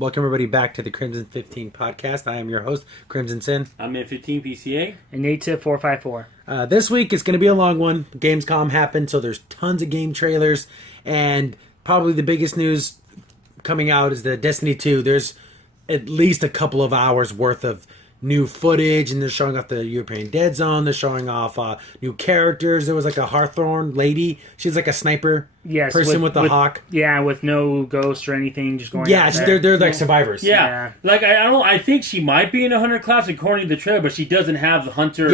Welcome everybody back to the Crimson 15 podcast. I am your host, Crimson Sin. I'm in 15 PCA. And Native 454. This week it's going to be a long one. Gamescom happened, so there's tons of game trailers. And probably the biggest news coming out is that Destiny 2, there's at least a couple of hours worth of new footage, and they're showing off the European Dead Zone. They're showing off new characters. There was like a Hawthorne lady. She's like a sniper person with the hawk. Yeah, with no ghost or anything, just going. Yeah, they're like survivors. Yeah. Like I think she might be in a hunter class according to the trailer, but she doesn't have the hunter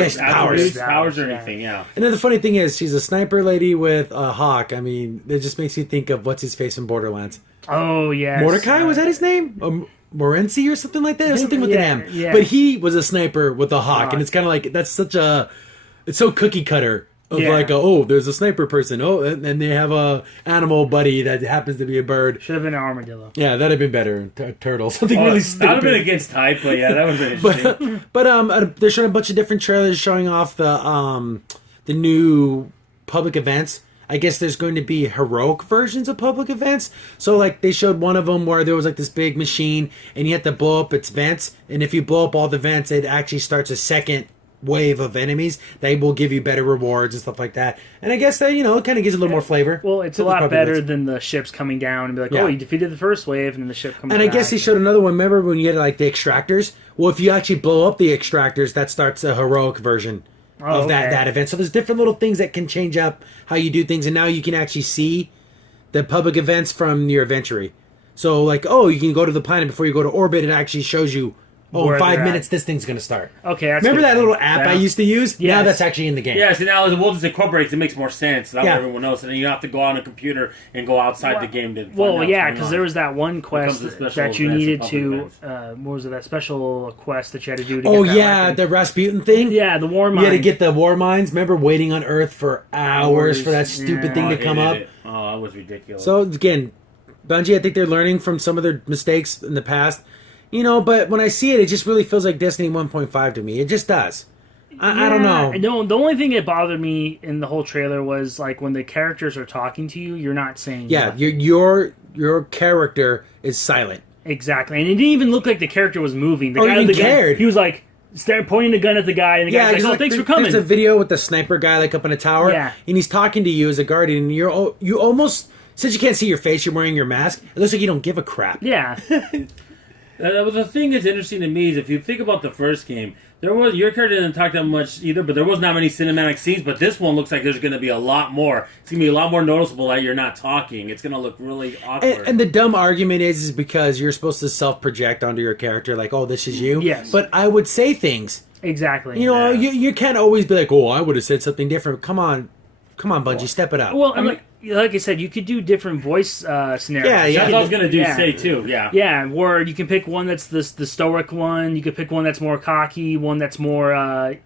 powers or anything. Yeah. And then the funny thing is, she's a sniper lady with a hawk. I mean, it just makes you think of what's his face in Borderlands. Oh yeah, Mordecai, was that his name? Morency or something like that, or something with an M. Yeah. But he was a sniper with a hawk, and it's kind of like it's so cookie cutter of there's a sniper person. Oh, and then they have a animal buddy that happens to be a bird. Should have been an armadillo. Yeah, that'd have been better. Turtle, something really stupid. That would have been against type, but yeah, that would have been interesting. But they're showing a bunch of different trailers showing off the new public events. I guess there's going to be heroic versions of public events. So, like, they showed one of them where there was, like, this big machine, and you had to blow up its vents. And if you blow up all the vents, it actually starts a second wave of enemies. They will give you better rewards and stuff like that. And I guess that, it kind of gives a little more flavor. Well, it's a lot better than the ships coming down and be like, oh, you defeated the first wave, and then the ship comes back. And I guess they showed another one. Remember when you had, like, the extractors? Well, if you actually blow up the extractors, that starts a heroic version of that event. So there's different little things that can change up how you do things, and now you can actually see the public events from your inventory. So like, you can go to the planet before you go to orbit. It actually shows you, in 5 minutes this thing's going to start. Okay, that's remember that little app I used to use? Yes. Now that's actually in the game. Yeah, so now we'll just incorporate it makes more sense. That way everyone knows. And then you don't have to go on a computer and go outside the game to find out because there was that one quest that you needed to what was it, that special quest that you had to do to get the Rasputin thing? Yeah, the war mines. You had to get the war mines. Remember waiting on Earth for hours for that stupid thing to come up? Oh, that was ridiculous. So again, Bungie, I think they're learning from some of their mistakes in the past. But when I see it, it just really feels like Destiny 1.5 to me. It just does. I don't know. No, the only thing that bothered me in the whole trailer was like when the characters are talking to you, you're not saying nothing. Your character is silent. Exactly, and it didn't even look like the character was moving. The guy even with the cared. Gun, he was like pointing the gun at the guy, and the guy's like, thanks for coming. There's a video with the sniper guy like up in a tower, and he's talking to you as a guardian, and you almost, since you can't see your face, you're wearing your mask, it looks like you don't give a crap. Yeah. The thing that's interesting to me is if you think about the first game, your character didn't talk that much either, but there was not many cinematic scenes. But this one looks like there's going to be a lot more. It's going to be a lot more noticeable that you're not talking. It's going to look really awkward. And the dumb argument is because you're supposed to self-project onto your character, like, oh, this is you. Yes. But I would say things. Exactly. You can't always be like, oh, I would have said something different. Come on, Bungie, step it up. Well, like I said, you could do different voice scenarios. Yeah. That's what I was going to say, too. Yeah. Yeah, or you can pick one that's the stoic one. You could pick one that's more cocky, one that's more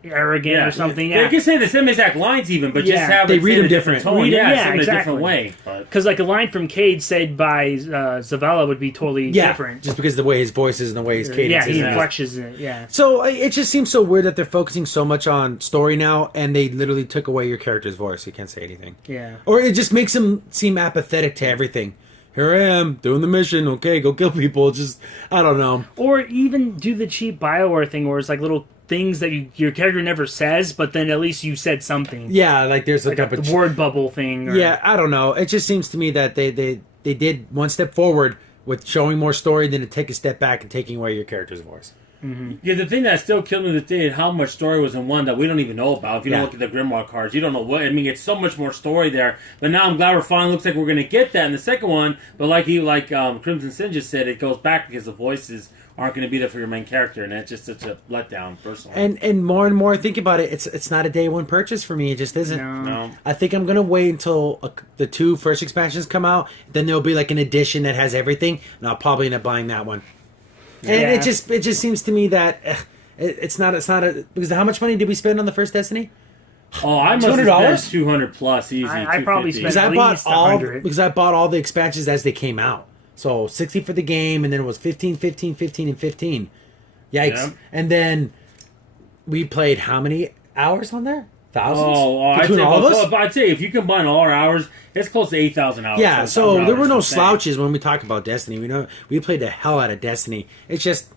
arrogant or something. Yeah. They can say the same exact lines even, but just have they read them different. Tone. In a different way. Because like a line from Cade said by Zavala would be totally different. Just because of the way his voice is and the way his cadence is. Yeah, he inflections it, yeah. So it just seems so weird that they're focusing so much on story now, and they literally took away your character's voice. You can't say anything. Yeah. Or it just makes him seem apathetic to everything. Here I am, doing the mission. Okay, go kill people. Just, I don't know. Or even do the cheap BioWare thing where it's like little things that your character never says, but then at least you said something. Yeah, like there's like a the word bubble thing. Yeah, I don't know. It just seems to me that they did one step forward with showing more story than to take a step back and taking away your character's voice. Mm-hmm. Yeah, the thing that still killed me this day is how much story was in one that we don't even know about. If you don't look at the Grimoire cards, you don't know what. I mean, it's so much more story there. But now I'm glad we're finally looks like we're going to get that in the second one. But like Crimson Sin just said, it goes back because the voices aren't going to be there for your main character, and that's just such a letdown, personally. And more, think about it. It's not a day one purchase for me. It just isn't. No. I think I'm gonna wait until the two first expansions come out. Then there'll be like an edition that has everything, and I'll probably end up buying that one. And it just seems to me that it's not a because how much money did we spend on the first Destiny? Oh, I must have spent $200 plus easy. I probably spent because at least $100 because I bought all the expansions as they came out. So 60 for the game, and then it was 15, 15, 15, and 15. Yikes! Yeah. And then we played how many hours on there? thousands I'd between say all of us. I'd say if you combine all our hours, it's close to 8,000 hours. Yeah, so there were no insane. slouches when we talk about Destiny. We played the hell out of Destiny. It's just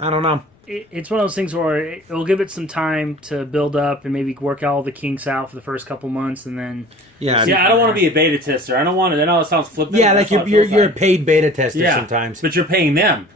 I don't know. It's one of those things where it'll give it some time to build up and maybe work all the kinks out for the first couple months, and then Yeah, Yeah, I don't want to be a beta tester. I don't want to. I know it sounds flippant. yeah, That's like how it you're feels a paid beta tester sometimes. but you're paying them.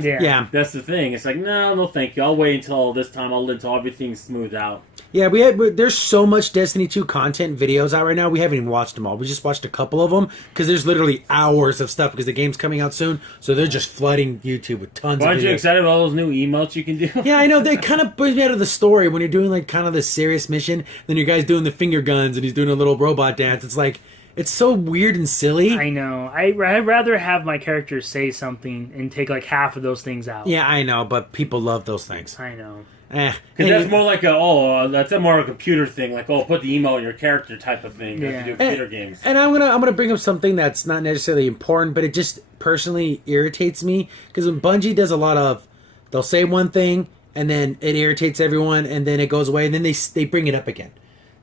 yeah. That's the thing. It's like, no, thank you. I'll wait until this time. Until everything's smoothed out. Yeah, there's so much Destiny 2 content videos out right now. We haven't even watched them all. We just watched a couple of them because there's literally hours of stuff because the game's coming out soon. So they're just flooding YouTube with tons of Aren't videos. you excited about all those new emotes you can do? Yeah, I know. They kind of brings me out of the story when you're doing like kind of the serious mission. Then your guy's doing the finger guns and he's doing a little robot dance. It's like it's so weird and silly. I know. I'd rather have my character say something and take like half of those things out. Yeah, I know, but people love those things. I know. Because Because that's more like that's a more a computer thing, like put the emo in your character type of thing. Yeah. Like you do computer games. And I'm gonna bring up something that's not necessarily important, but it just personally irritates me because when Bungie does a lot of, they'll say one thing and then it irritates everyone, and then it goes away, and then they bring it up again.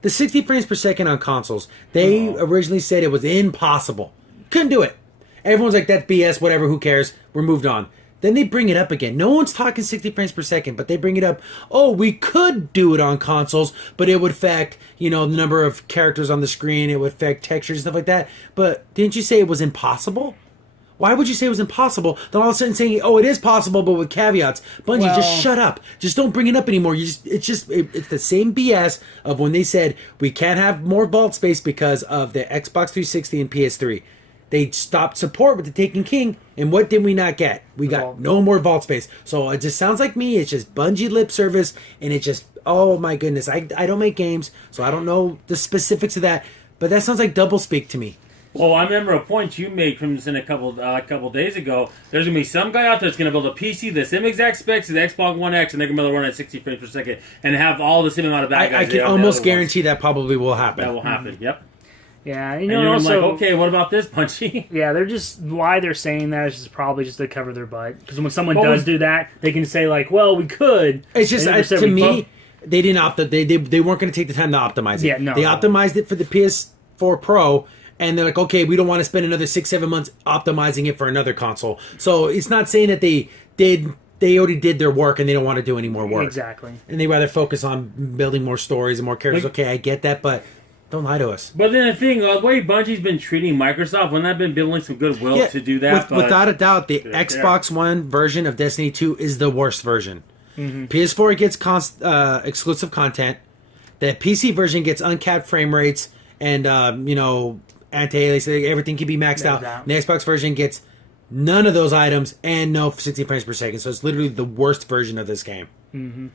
The 60 frames per second on consoles, they originally said it was impossible, couldn't do it. Everyone's like, that's BS, whatever, who cares? We're moved on. Then they bring it up again. No one's talking 60 frames per second, but they bring it up. Oh, we could do it on consoles, but it would affect, the number of characters on the screen. It would affect textures and stuff like that. But didn't you say it was impossible? Why would you say it was impossible? Then all of a sudden saying, oh, it is possible, but with caveats. Bungie, just shut up. Just don't bring it up anymore. It's the same BS of when they said we can't have more vault space because of the Xbox 360 and PS3. They stopped support with the Taken King, and what did we not get? We got no more vault space. So it just sounds like me. It's just Bungie lip service, and it just, oh my goodness. I don't make games, so I don't know the specifics of that, but that sounds like doublespeak to me. Well, I remember a point you made from this in a couple days ago. There's gonna be some guy out there that's gonna build a PC the same exact specs as the Xbox One X, and they're gonna be able to run at 60 frames per second and have all the same amount of bad guys. I can almost guarantee that probably will happen. that will happen. Yep. Yeah, And you're also, like, okay, what about this, Bungie? yeah, they're just why they're saying that is just probably just to cover their butt. Because when someone Well, does do that, they can say like, "Well, we could." It's just They never said to we me, could. they didn't they weren't going to take the time to optimize it. Yeah, no. They optimized it for the PS4 Pro, and they're like, okay, we don't want to spend another 6-7 months optimizing it for another console. So it's not saying that they already did their work and they don't want to do any more work. Exactly. And they rather focus on building more stories and more characters. Okay, I get that, but don't lie to us. But then the thing, the way Bungie's been treating Microsoft, wouldn't that have been building some goodwill to do that? Without a doubt, the Yeah. Xbox One version of Destiny 2 is the worst version. Mm-hmm. PS4 gets exclusive content. The PC version gets uncapped frame rates and, anti-aliasing. Everything can be maxed out. out. The Xbox version gets none of those items and no 60 frames per second. So it's literally the worst version of this game. Mm-hmm.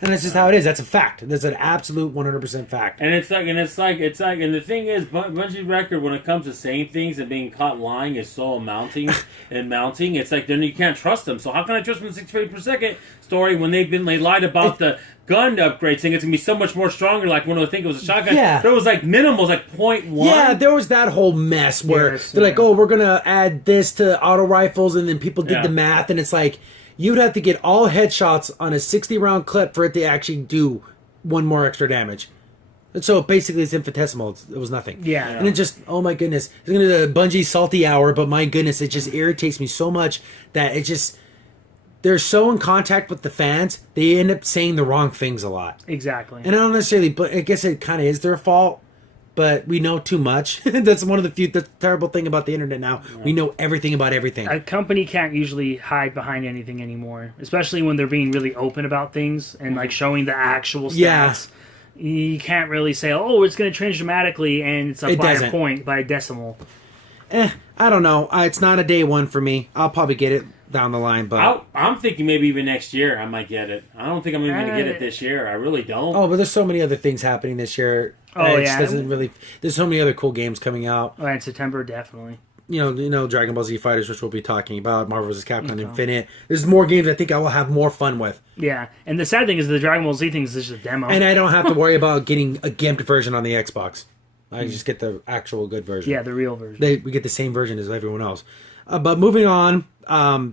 And that's just how it is. That's a fact. That's an absolute 100% fact. And it's like, and the thing is, Bungie's record when it comes to saying things and being caught lying is so mounting. It's like then you can't trust them. So how can I trust them in 60 frames per second story when they lied about the gun upgrade, saying it's gonna be so much more stronger? Like when I think it was a shotgun, Yeah. there was like minimal, it was like 0.1. Yeah, there was that whole mess where Yes, they're like, yeah. oh, we're going to add this to auto rifles, and then people did Yeah. the math, and it's like, you'd have to get all headshots on a 60-round clip for it to actually do one more extra damage. And so basically it's infinitesimal. It was nothing. Yeah. And it just, oh my goodness. It's going to be the Bungie salty hour, but my goodness, it just irritates me so much that it just, they're so in contact with the fans, they end up saying the wrong things a lot. Exactly. And I don't necessarily, but I guess it kind of is their fault, but we know too much. That's one of the terrible thing about the internet now. We know everything about everything. A company can't usually hide behind anything anymore, especially when they're being really open about things and like showing the actual stats. Yeah. You can't really say, "Oh, it's going to change dramatically," and it's up It by doesn't. a point, by a decimal. I don't know. It's not a day one for me. I'll probably get it down the line, but I'm thinking maybe even next year I might get it. I don't think I'm even going to get it this year. I really don't. but there's so many other things happening this year. Oh, It yeah. doesn't really. There's so many other cool games coming out. Oh, in September, definitely. Dragon Ball Z Fighters, which we'll be talking about. Marvel vs. Capcom Infinite. There's more games I think I will have more fun with, Yeah, and the sad thing is the Dragon Ball Z thing is just a demo. and I don't have to worry about getting a gimped version on the Xbox. I just get the actual good version. yeah, the real version. We get the same version as everyone else. But moving on,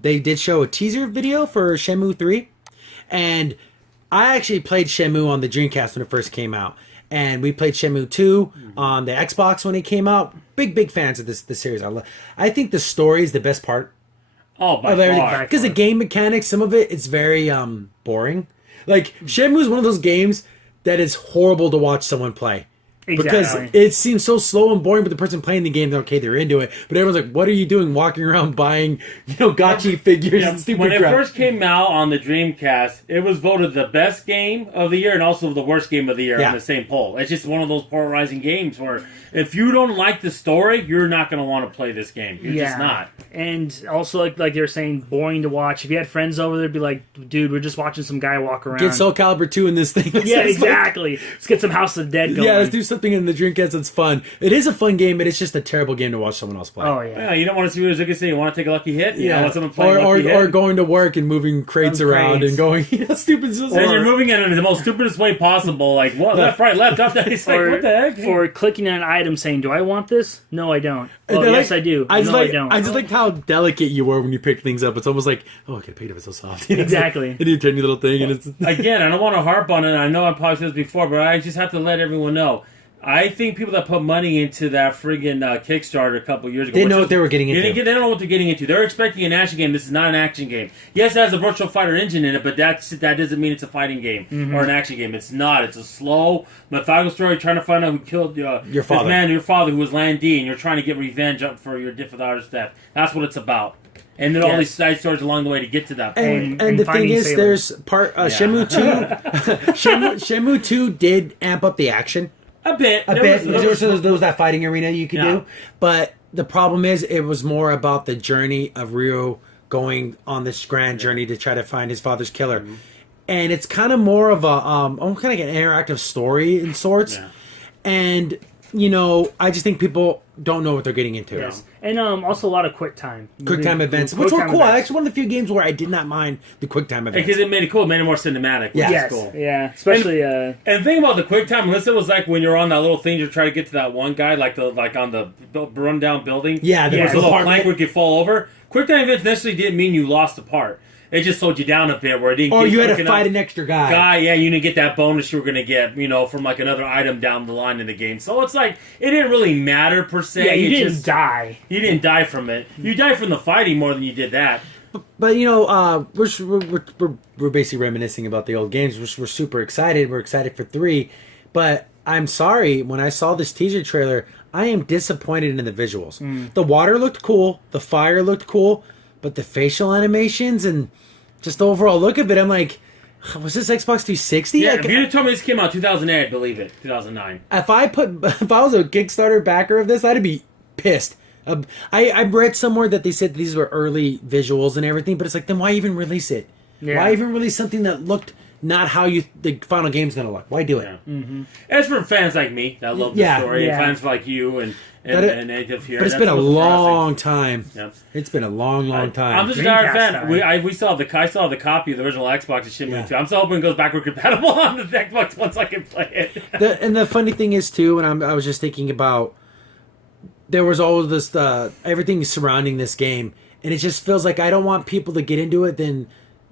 they did show a teaser video for Shenmue 3. And I actually played Shenmue on the Dreamcast when it first came out. and we played Shenmue 2 on the Xbox when it came out. Big fans of this series. I think the story is the best part Oh, by of everything far. because the game mechanics, some of it's very boring. Like Shenmue is one of those games that is horrible to watch someone play. Because Exactly. it seems so slow and boring, but the person playing the game, okay, they're into it. But everyone's like, "What are you doing? Walking around buying, gotcha figures and stupid When it crap." first came out on the Dreamcast, it was voted the best game of the year and also the worst game of the year Yeah. in the same poll. It's just one of those polarizing games where if you don't like the story, you're not going to want to play this game. You're just not. And also, like they were saying, boring to watch. If you had friends over there, it'd be like, dude, we're just watching some guy walk around. Get Soul Calibur 2 in this thing. Yeah, It's like- exactly. Let's get some House of the Dead going. yeah, let's do something in the Dreamcast that's fun. It is a fun game, but it's just a terrible game to watch someone else play. Oh, yeah. Yeah, you don't want to see what Zuka say. You want to take a lucky hit? You Yeah, want someone playing or lucky hit? or going to work and moving crates Those around crates. and going, stupid. And you're moving it in the most stupidest way possible. Like, what? Left, right, left, up, down. It's like, what the heck? Or clicking on an item saying, do I want this? No, I don't. Oh, they're yes, like- I do. I just no, like I don't. I just liked how delicate you were when you picked things up. It's almost like, oh, I could pick it up. It's so soft. Exactly. And you turn your little thing, and it's Again, I don't want to harp on it. I know I probably said this before, but I just have to let everyone know. I think people that put money into that friggin' Kickstarter a couple years ago... They which know is- what they were getting into. They don't know what they're getting into. They're expecting an action game. This is not an action game. Yes, it has a virtual fighter engine in it, but that doesn't mean it's a fighting game or an action game. It's not. It's a slow, methodical story trying to find out who killed Your this father. man, your father, who was Lan Di, and you're trying to get revenge up for your father's death. That's what it's about. And then all Yes. these side stories along the way to get to that point. And And the thing finding is, sailors. there's Shenmue 2. Shenmue 2 did amp up the action A bit. a bit. There was that fighting arena you could Yeah. do. But the problem is, it was more about the journey of Ryo going on this grand journey to try to find his father's killer. Mm-hmm. And it's kind of more of a, almost kind of like an interactive story in sorts. Yeah. And, I just think people don't know what they're getting into. Yes. And also a lot of QuickTime. QuickTime events, which were cool. Actually, one of the few games where I did not mind the QuickTime events. Because it made it cool. It made it more cinematic. Which Yeah. is Yes. cool. Yeah. Especially. And the thing about the QuickTime, unless it was like when you're on that little thing to try to get to that one guy, like on the rundown building. Yeah, there there was was a a little part- plank where you could fall over. QuickTime events necessarily didn't mean you lost the part. It just slowed you down a bit where it didn't. Or get you had quick to enough. fight an extra guy. Yeah, you didn't get that bonus you were going to get, from like another item down the line in the game. So it's like it didn't really matter per se. Yeah, you It didn't just- die. You didn't die from it. You died from the fighting more than you did that. But we're basically reminiscing about the old games. We're super excited. We're excited for 3, but I'm sorry, when I saw this teaser trailer, I am disappointed in the visuals. The water looked cool, the fire looked cool, but the facial animations and just the overall look of it, I'm like, was this Xbox 360? Yeah, Like, if you had told me this came out 2008, I'd believe it. 2009. if I was a Kickstarter backer of this, I'd be pissed. I read somewhere that they said these were early visuals and everything, but it's like, then why even release it? Yeah. Why even release something that looked not how the final game's gonna look? Why do it? Yeah. As for fans like me that love the Yeah. story, Yeah. and fans like you and Native here, But it's that's been a what's depressing. long time. Yeah. It's been a long time. I'm just a Dreamcast diehard fan. time. We still have I still have the copy of the original Xbox of Shenmue Yeah. 2. I'm still hoping it goes backward compatible on the Xbox once I can play it. And the funny thing is too, and I was just thinking about, there was all of this everything surrounding this game, and it just feels like I don't want people to get into it. Then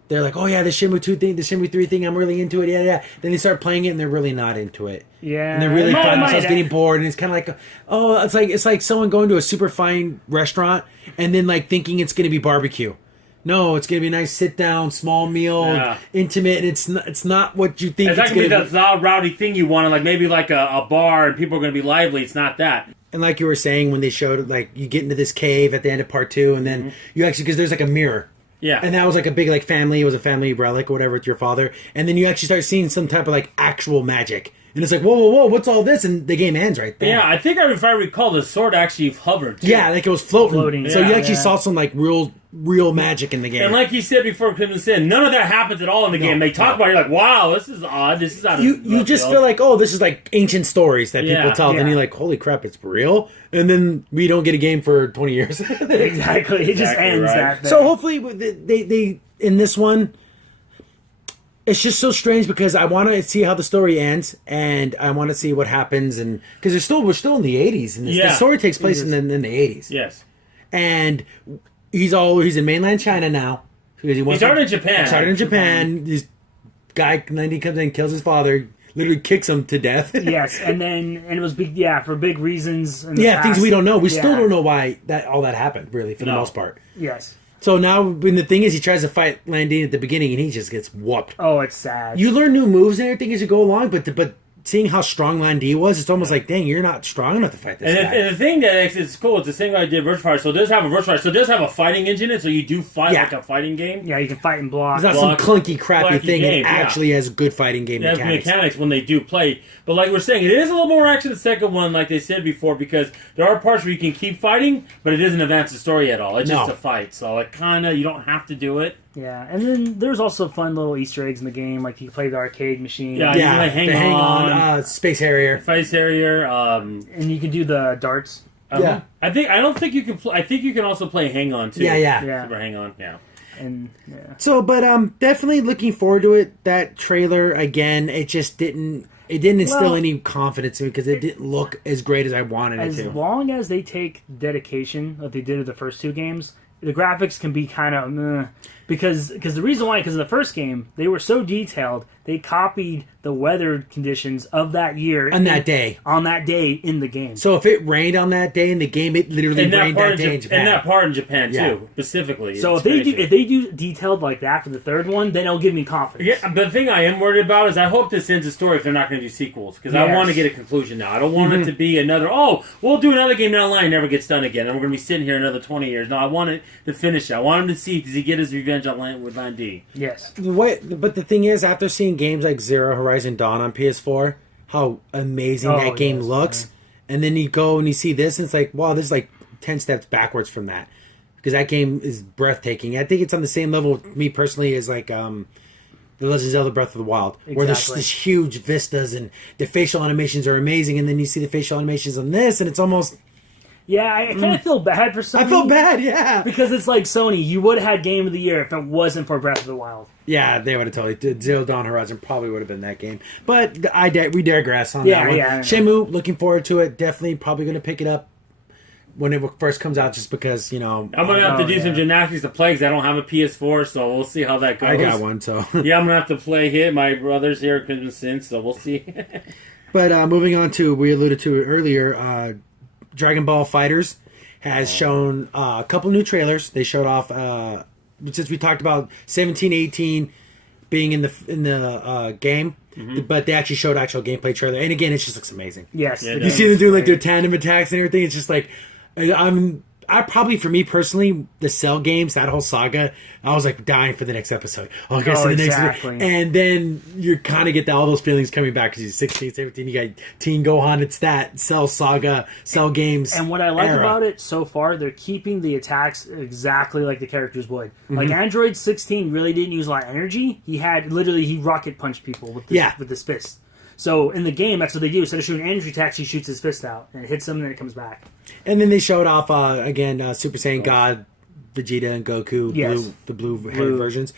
they're like, oh yeah, the Shenmue 2 thing, the Shenmue 3 thing, I'm really into it. Yeah. Then they start playing it, and they're really not into it. Yeah. And they really It might- find might- themselves getting bored, and it's kind of like, oh, it's like someone going to a super fine restaurant and then like thinking it's going to be barbecue. No, it's going to be a nice sit down, small meal, Yeah. intimate, and it's not what you think It's it's not gonna be going to that loud, rowdy thing you wanted, like maybe like a bar and people are gonna be lively. It's not that. And like you were saying, when they showed, like, you get into this cave at the end of part 2, and then you actually, because there's like a mirror. Yeah. And that was like a big, like, family, it was a family relic or whatever with your father. And then you actually start seeing some type of, like, actual magic. And it's like, whoa, what's all this? And the game ends right there. Yeah, I think if I recall, the sword actually hovered. Too. Yeah, like it was floating. So you Yeah. actually saw some, like, real magic in the game. And like he said before, Crimson Sin, none of that happens at all in the game. They talk about it, you're like, wow, this is odd. This is out of you left just field. feel like, oh, this is like ancient stories that people Yeah, tell. Then yeah. you're like, holy crap, it's real. And then we don't get a game for 20 years. Exactly. It just Exactly ends right. that. So hopefully they in this one, it's just so strange because I want to see how the story ends and I want to see what happens, and because we're still in the 80s and the Yeah. story takes place in the 80s. Yes. And he's in mainland China now because he He started in Japan. Started in Japan. This guy, then he comes in, kills his father, literally kicks him to death. Yes, and it was big, for big reasons. In the Yeah, things past. we don't know. We still Yeah. don't know why all that happened, really, for the No. most part. Yes. So now, when the thing is, he tries to fight Landine at the beginning, and he just gets whooped. Oh, it's sad. You learn new moves and everything as you go along, but seeing how strong Landine was, it's almost like, dang, you're not strong enough to fight this guy. And the thing that is cool, it's the same guy who did Virtua Fighter. So it does have a Virtua Fighter. So it does have a fighting engine in it. So you do fight Yeah. like a fighting game. Yeah, you can fight and block. It's not some block- clunky, crappy clunky thing. game, It yeah. actually has good fighting game It has mechanics. mechanics when they do play. But like we're saying, it is a little more action the second one, like they said before, because there are parts where you can keep fighting, but it doesn't advance the story at all. It's just No. a fight. So it kind of, you don't have to do it. Yeah, and then there's also fun little Easter eggs in the game, like you play the arcade machine. Yeah. Yeah, like Hang the Hang On. On, Space Harrier. Fight Harrier. And you can do the darts. Yeah. I don't think you can. I think you can also play Hang On too. Yeah. Yeah. Super Hang On. Yeah. And So, but definitely looking forward to it. That trailer again, it just didn't. It didn't instill Well, any confidence in me because it didn't look as great as I wanted it as to. long as they take dedication that they did with the first two games, the graphics can be kind of because the reason why, because in the first game they were so detailed, they copied the weather conditions of that year On that day. on that day in the game. So if it rained on that day in the game, it literally rained that day in Japan. And that part in Japan too, Yeah. specifically. So It's if crazy. they do detailed like that for the third one, then it'll give me confidence. Yeah, but the thing I am worried about is I hope this ends the story if they're not going to do sequels, because I Yes. want to get a conclusion now. I don't want it to be another, we'll do another game down the line, never gets done again, and we're going to be sitting here another 20 years. No, I want it to finish it. I want him to see, does he get his revenge on with Land D? Yes. But the thing is, after seeing games like Zero Horizon Dawn on PS4, how amazing Oh, that game yes, looks, and then you go and you see this, and it's like, wow, this is like 10 steps backwards from that. Because that game is breathtaking. I think it's on the same level with me personally as like The Legend of Zelda Breath of the Wild, where there's Exactly. this huge vistas and the facial animations are amazing, and then you see the facial animations on this, and it's almost... Yeah, I kind of feel bad for Sony. I feel bad, yeah. Because it's like Sony, you would have had Game of the Year if it wasn't for Breath of the Wild. Yeah, they would have totally did. Zero Dawn Horizon probably would have been that game. But we digress on Yeah, that one. yeah, I know. Shenmue, looking forward to it. Definitely probably going to pick it up when it first comes out just because, I'm going to have to do some gymnastics to play because I don't have a PS4, so we'll see how that goes. I got one, so. Yeah, I'm going to have to play it. My brother's here at Christmas Sin, so we'll see. But moving on to, we alluded to it earlier, Dragon Ball Fighters has shown a couple new trailers. They showed off, since we talked about 17, 18 being in the game, but they actually showed actual gameplay trailer. And again, it just looks amazing. Yes. Yeah, the it You game see them is doing like their great. tandem attacks and everything. It's just like I probably, for me personally, the Cell games, that whole saga, I was like dying for the next episode. Oh, I guess Oh, the next, exactly. and then you kind of get all those feelings coming back because you're 16, 17. You got Teen Gohan. It's that Cell saga, Cell games. And what I like era. about it so far, they're keeping the attacks exactly like the characters would. Mm-hmm. Like Android 16 really didn't use a lot of energy. He rocket punched people with his fist. So in the game, that's what they do. Instead of shooting energy attacks, he shoots his fist out and it hits them, and then it comes back. And then they showed off again Super Saiyan God, Vegeta, and Goku, Yes. the blue versions,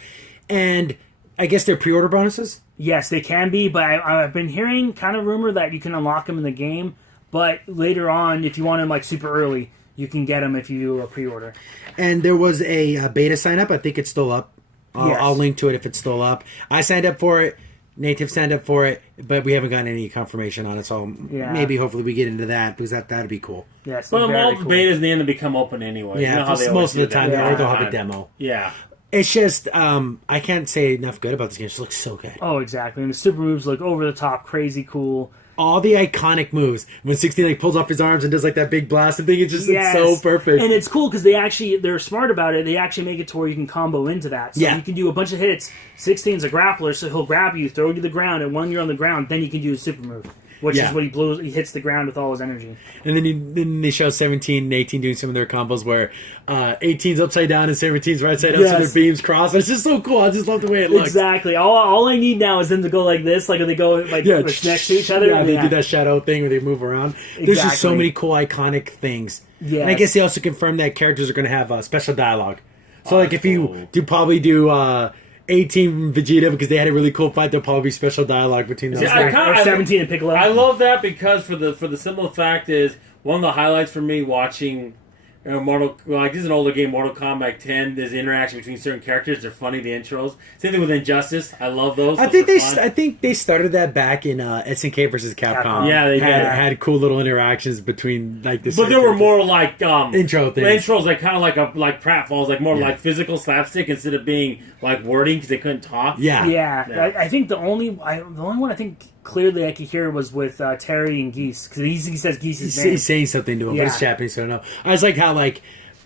and I guess they're pre-order bonuses. Yes, they can be, but I've been hearing kind of rumor that you can unlock them in the game, but later on, if you want them like super early, you can get them if you do a pre-order. And there was a beta sign up. I think it's still up. Yes. I'll link to it if it's still up. I signed up for it. Native signed up for it, but we haven't gotten any confirmation on it. So Yeah. maybe, hopefully, we get into that because that'd be cool. Yes, Well, very all the cool. betas in the end will become open anyway. Yeah, you know how they always most of the do time, that. or they'll have Yeah. a demo. Yeah. It's just I can't say enough good about this game. It just looks so good. Oh, exactly. And the super moves look over the top, crazy cool. All the iconic moves when 16 like pulls off his arms and does like that big blast and thing. It's just Yes. it's so perfect. And it's cool because they're smart about it. They actually make it to where you can combo into that. So Yeah. you can do a bunch of hits. 16's a grappler, so he'll grab you, throw you to the ground, and when you're on the ground, then you can do a super move. Which Yeah. is what he hits the ground with all his energy. And then they show 17 and 18 doing some of their combos where 18's upside down and 17's right side up, so Yes. their beams cross. It's just so cool. I just love the way it looks. Exactly. All I need now is them to go like this, like when they go like next to each other. Yeah, they do that shadow thing where they move around. There's just so Exactly. many cool iconic things. Yes. And I guess they also confirmed that characters are going to have special dialogue. So like if cool. you probably do 18 Vegeta because they had a really cool fight, there'll probably be special dialogue between those. See, I two. kinda- Or 17 and Piccolo. I love that because for the simple fact is one of the highlights for me watching This is an older game, Mortal Kombat 10. There's interaction between certain characters. They're funny, the intros. Same thing with Injustice. I love those. I think they started that back in SNK versus Capcom. Yeah, they had cool little interactions between like this. But there were more like intro things. Intros like kind of like pratfalls, like more like physical slapstick instead of being like wording because they couldn't talk. Yeah. I think the only one I think clearly I could hear was with Terry and Geese because he says Geese's name. He's saying something to him, but it's Japanese, so I don't know. I was like how like.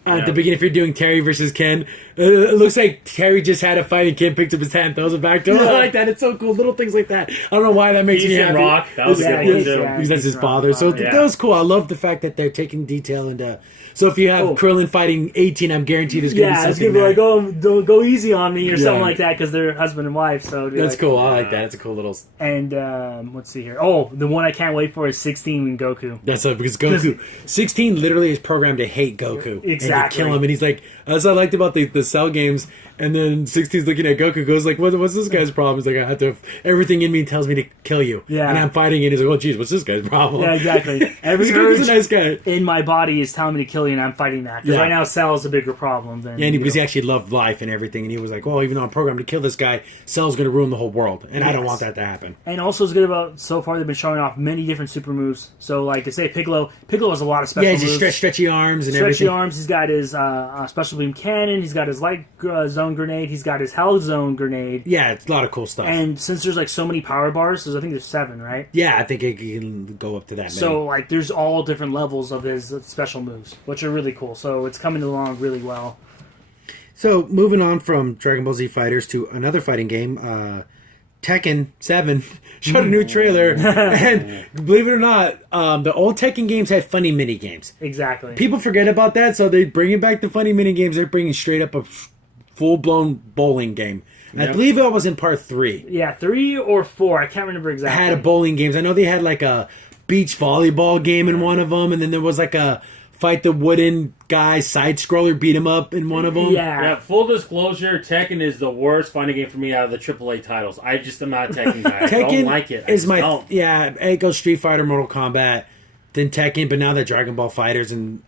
At the beginning, if you're doing Terry versus Ken, it looks like Terry just had a fight and Ken picks up his hand, throws it back to him. I like that. It's so cool. Little things like that. I don't know why that makes me happy. Rock. That was a good one too. Because that's his father. So that was cool. I love the fact that they're taking detail into. So if you have Krillin fighting 18, I'm guaranteed there's going to be something. Yeah, it's going to be like, don't go easy on me or something like that because they're husband and wife. So that's cool. I like that. It's a cool little. And let's see here. Oh, the one I can't wait for is 16 and Goku. That's because Goku 16 literally is programmed to hate Goku exactly and to kill him, and he's like, that's what I liked about the Cell games. And then 16's looking at Goku, goes like, what's this guy's problem? He's like, I have to. Everything in me tells me to kill you. Yeah. And I'm fighting it. He's like, oh, geez, what's this guy's problem? Yeah, exactly. Every Goku's a nice guy. in my body is telling me to kill you, and I'm fighting that. Because right now, Cell is a bigger problem than. Yeah, because he actually loved life and everything, and he was like, well, even though I'm programmed to kill this guy, Cell's going to ruin the whole world, and I don't want that to happen. And also, it's good about so far they've been showing off many different super moves. So, like I say, Piccolo has a lot of special moves. Yeah, he's just stretchy arms and stretchy everything. Arms. He's got his special beam cannon. He's got his light zone grenade. He's got his hell zone grenade. Yeah, it's a lot of cool stuff. And since there's like so many power bars, I think there's 7, right? Yeah, I think it can go up to that many. So like there's all different levels of his special moves, which are really cool. So it's coming along really well. So moving on from Dragon Ball Z Fighters to another fighting game, Tekken 7 showed a new trailer, and believe it or not, the old Tekken games had funny mini games. Exactly. People forget about that, so they bringing back the funny mini games. They're bringing straight up a full-blown bowling game. Yep. I believe it was in part 3. Yeah, 3 or 4. I can't remember exactly. Had a bowling games. I know they had like a beach volleyball game in one of them, and then there was like a fight the wooden guy side scroller beat him up in one of them. Yeah. Full disclosure, Tekken is the worst fighting game for me out of the AAA titles. I just am not a Tekken guy. I don't like it. It goes Street Fighter, Mortal Kombat, then Tekken, but now they're Dragon Ball Fighters, and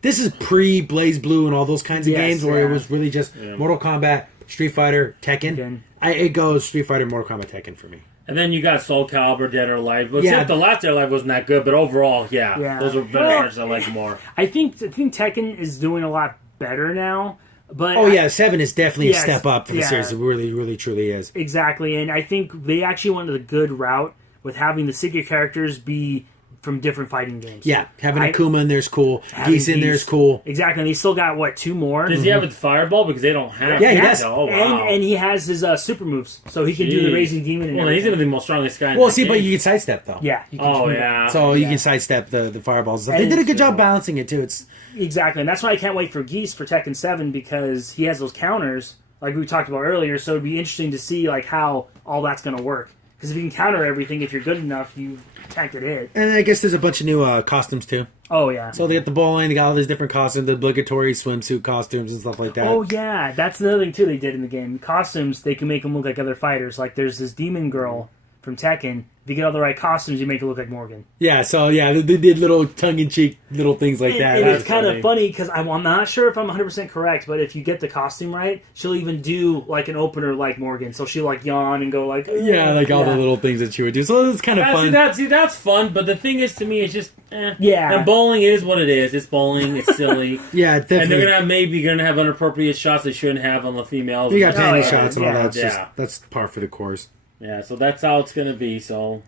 this is pre-Blaze Blue and all those kinds of games where it was really just Mortal Kombat, Street Fighter, Tekken. It goes Street Fighter, Mortal Kombat, Tekken for me. And then you got Soul Calibur, Dead or Alive. But except the last Dead or Alive wasn't that good, but overall, those are better parts I like more. I think Tekken is doing a lot better now. But 7 is definitely a step up for the series. It really, really, truly is. Exactly, and I think they actually went the good route with having the secret characters be from different fighting games. Yeah, having Akuma in there's cool. Geese in there's cool. Exactly, and they still got, 2 more? Does he have a fireball? Because they don't have he does. Oh, wow. And he has his super moves, so he can do the Raising Demon and he's going to be the most strongest guy in but you can sidestep, though. Yeah. You can So you can sidestep the fireballs. They did a good job balancing it, too. Exactly, and that's why I can't wait for Geese for Tekken 7, because he has those counters, like we talked about earlier, so it'd be interesting to see how all that's going to work. Because if you can counter everything, if you're good enough, you attacked it. And I guess there's a bunch of new costumes, too. Oh, yeah. So they got the bowling, they got all these different costumes, the obligatory swimsuit costumes and stuff like that. Oh, yeah. That's another thing, too, they did in the game. Costumes, they can make them look like other fighters. Like, there's this demon girl from Tekken. If you get all the right costumes, you make it look like Morgan. Yeah, so, they did little tongue-in-cheek little things like that. And it's kind of funny, because I'm not sure if I'm 100% correct, but if you get the costume right, she'll even do, an opener like Morgan. So she'll, yawn and go, all the little things that she would do. So it's kind of fun. That's fun, but the thing is, to me, it's just, Yeah. And bowling is what it is. It's bowling. It's silly. Yeah, definitely. And they're going to have inappropriate shots they shouldn't have on the females. You got panty shots and all that. That's par for the course. Yeah, so that's how it's going to be. So,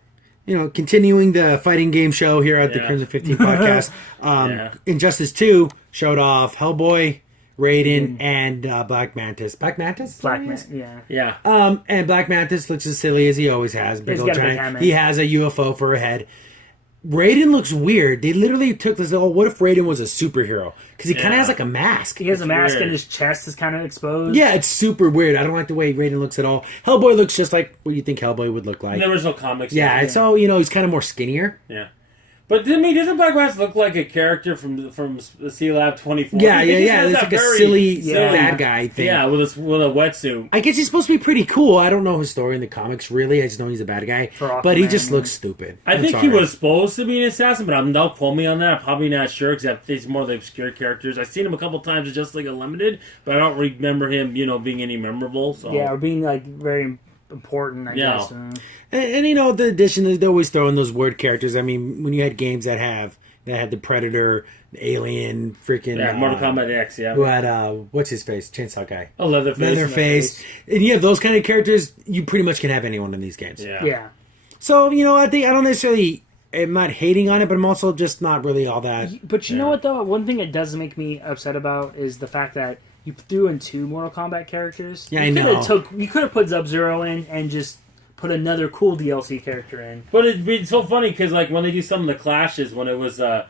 continuing the fighting game show here at the Crimson 15 podcast. Injustice 2 showed off Hellboy, Raiden, and Black Mantis. Black Mantis? Yeah. And Black Mantis looks as silly as he always has. Big old giant. He has a UFO for a head. Raiden looks weird. They literally took this, what if Raiden was a superhero? Because he kind of has a mask. He has a mask and his chest is kind of exposed. Yeah, it's super weird. I don't like the way Raiden looks at all. Hellboy looks just like what you think Hellboy would look like. In the original comics. Yeah, so, he's kind of more skinnier. Yeah. But to me, doesn't Black Mask look like a character from C Lab 24? Yeah. He just has It's that like a very silly Yeah. bad guy thing. Yeah, with a wetsuit. I guess he's supposed to be pretty cool. I don't know his story in the comics, really. I just know he's a bad guy. For But he Aquaman, just yeah. looks stupid. I I'm think he sorry. was supposed to be an assassin, but don't quote me on that. I'm probably not sure because I think he's more of the obscure characters. I've seen him a couple times in Just League Unlimited, but I don't remember him, being any memorable. So Yeah, or being like very important. I Yeah. guess. And the addition, they always throw in those word characters. I mean, when you had games that had the Predator, the Alien, freaking... yeah, Mortal Kombat X, yeah. Who had, what's his face? Chainsaw guy. A Leatherface. Leatherface. And you have those kind of characters, you pretty much can have anyone in these games. Yeah. Yeah. So, I think I don't necessarily... I'm not hating on it, but I'm also just not really all that... But you know what though? One thing it does make me upset about is the fact that you threw in 2 Mortal Kombat characters. Yeah, you I know. You could have put Sub-Zero in and just put another cool DLC character in. But it'd be so funny because, like, when they do some of the clashes, when it was I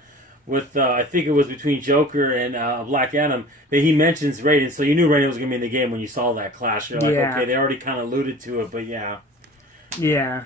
think it was between Joker and Black Adam, that he mentions Raiden, so you knew Raiden was going to be in the game when you saw that clash. You're like, Yeah. okay, they already kind of alluded to it, but yeah. Yeah.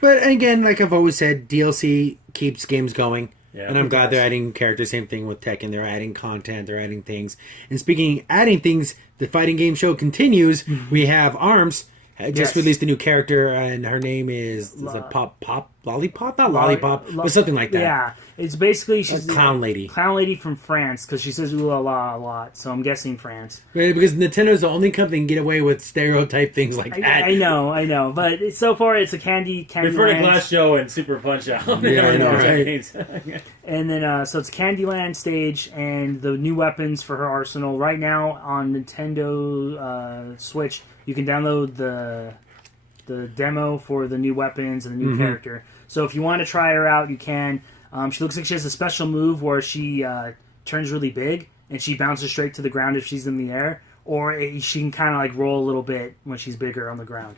But again, like I've always said, DLC keeps games going. Yeah. And I'm glad they're adding characters. Same thing with Tekken. They're adding content. They're adding things. And speaking adding things, the fighting game show continues. We have ARMS just Yes. released a new character, and her name is it Pop Lollipop? Not Lollipop, but something like that. Yeah. It's basically she's A clown lady. Clown lady from France because she says ooh la la a lot. So I'm guessing France. Because Nintendo's the only company that can get away with stereotype things like that. I know. But so far it's a candy Refer to land. Glass Show and Super Punch Out. Yeah, I know, right? And then, so it's Candyland stage and the new weapons for her arsenal. Right now on Nintendo Switch, you can download the demo for the new weapons and the new character. So if you want to try her out, you can. She looks like she has a special move where she turns really big and she bounces straight to the ground if she's in the air. Or she can kind of like roll a little bit when she's bigger on the ground.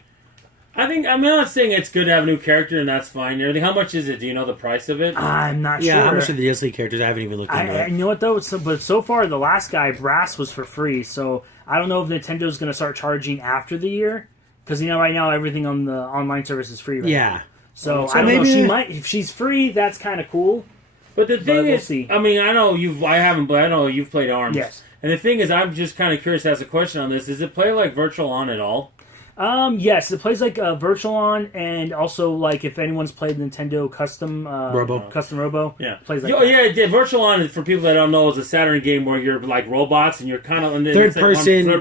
I'm not saying it's good to have a new character, and that's fine and everything. How much is it? Do you know the price of it? I'm not Yeah, sure. how much are the DLC characters? I haven't even looked into I it. you know what though? But so far, the last guy, Brass, was for free. So I don't know if Nintendo's going to start charging after the year, because right now everything on the online service is free. Right now. Yeah. So So I don't know. maybe- She might. If she's free, that's kind of cool. But the thing we'll is, see. I mean, I haven't, but I know you've played ARMS. Yes. And the thing is, I'm just kind of curious to ask a question on this. Does it play like Virtual On at all? Yes, it plays like Virtual On, and also like if anyone's played Nintendo Custom Robo, Yeah. plays like Oh, that. yeah, Virtual On, for people that don't know, is a Saturn game where you're like robots and you're kind of Third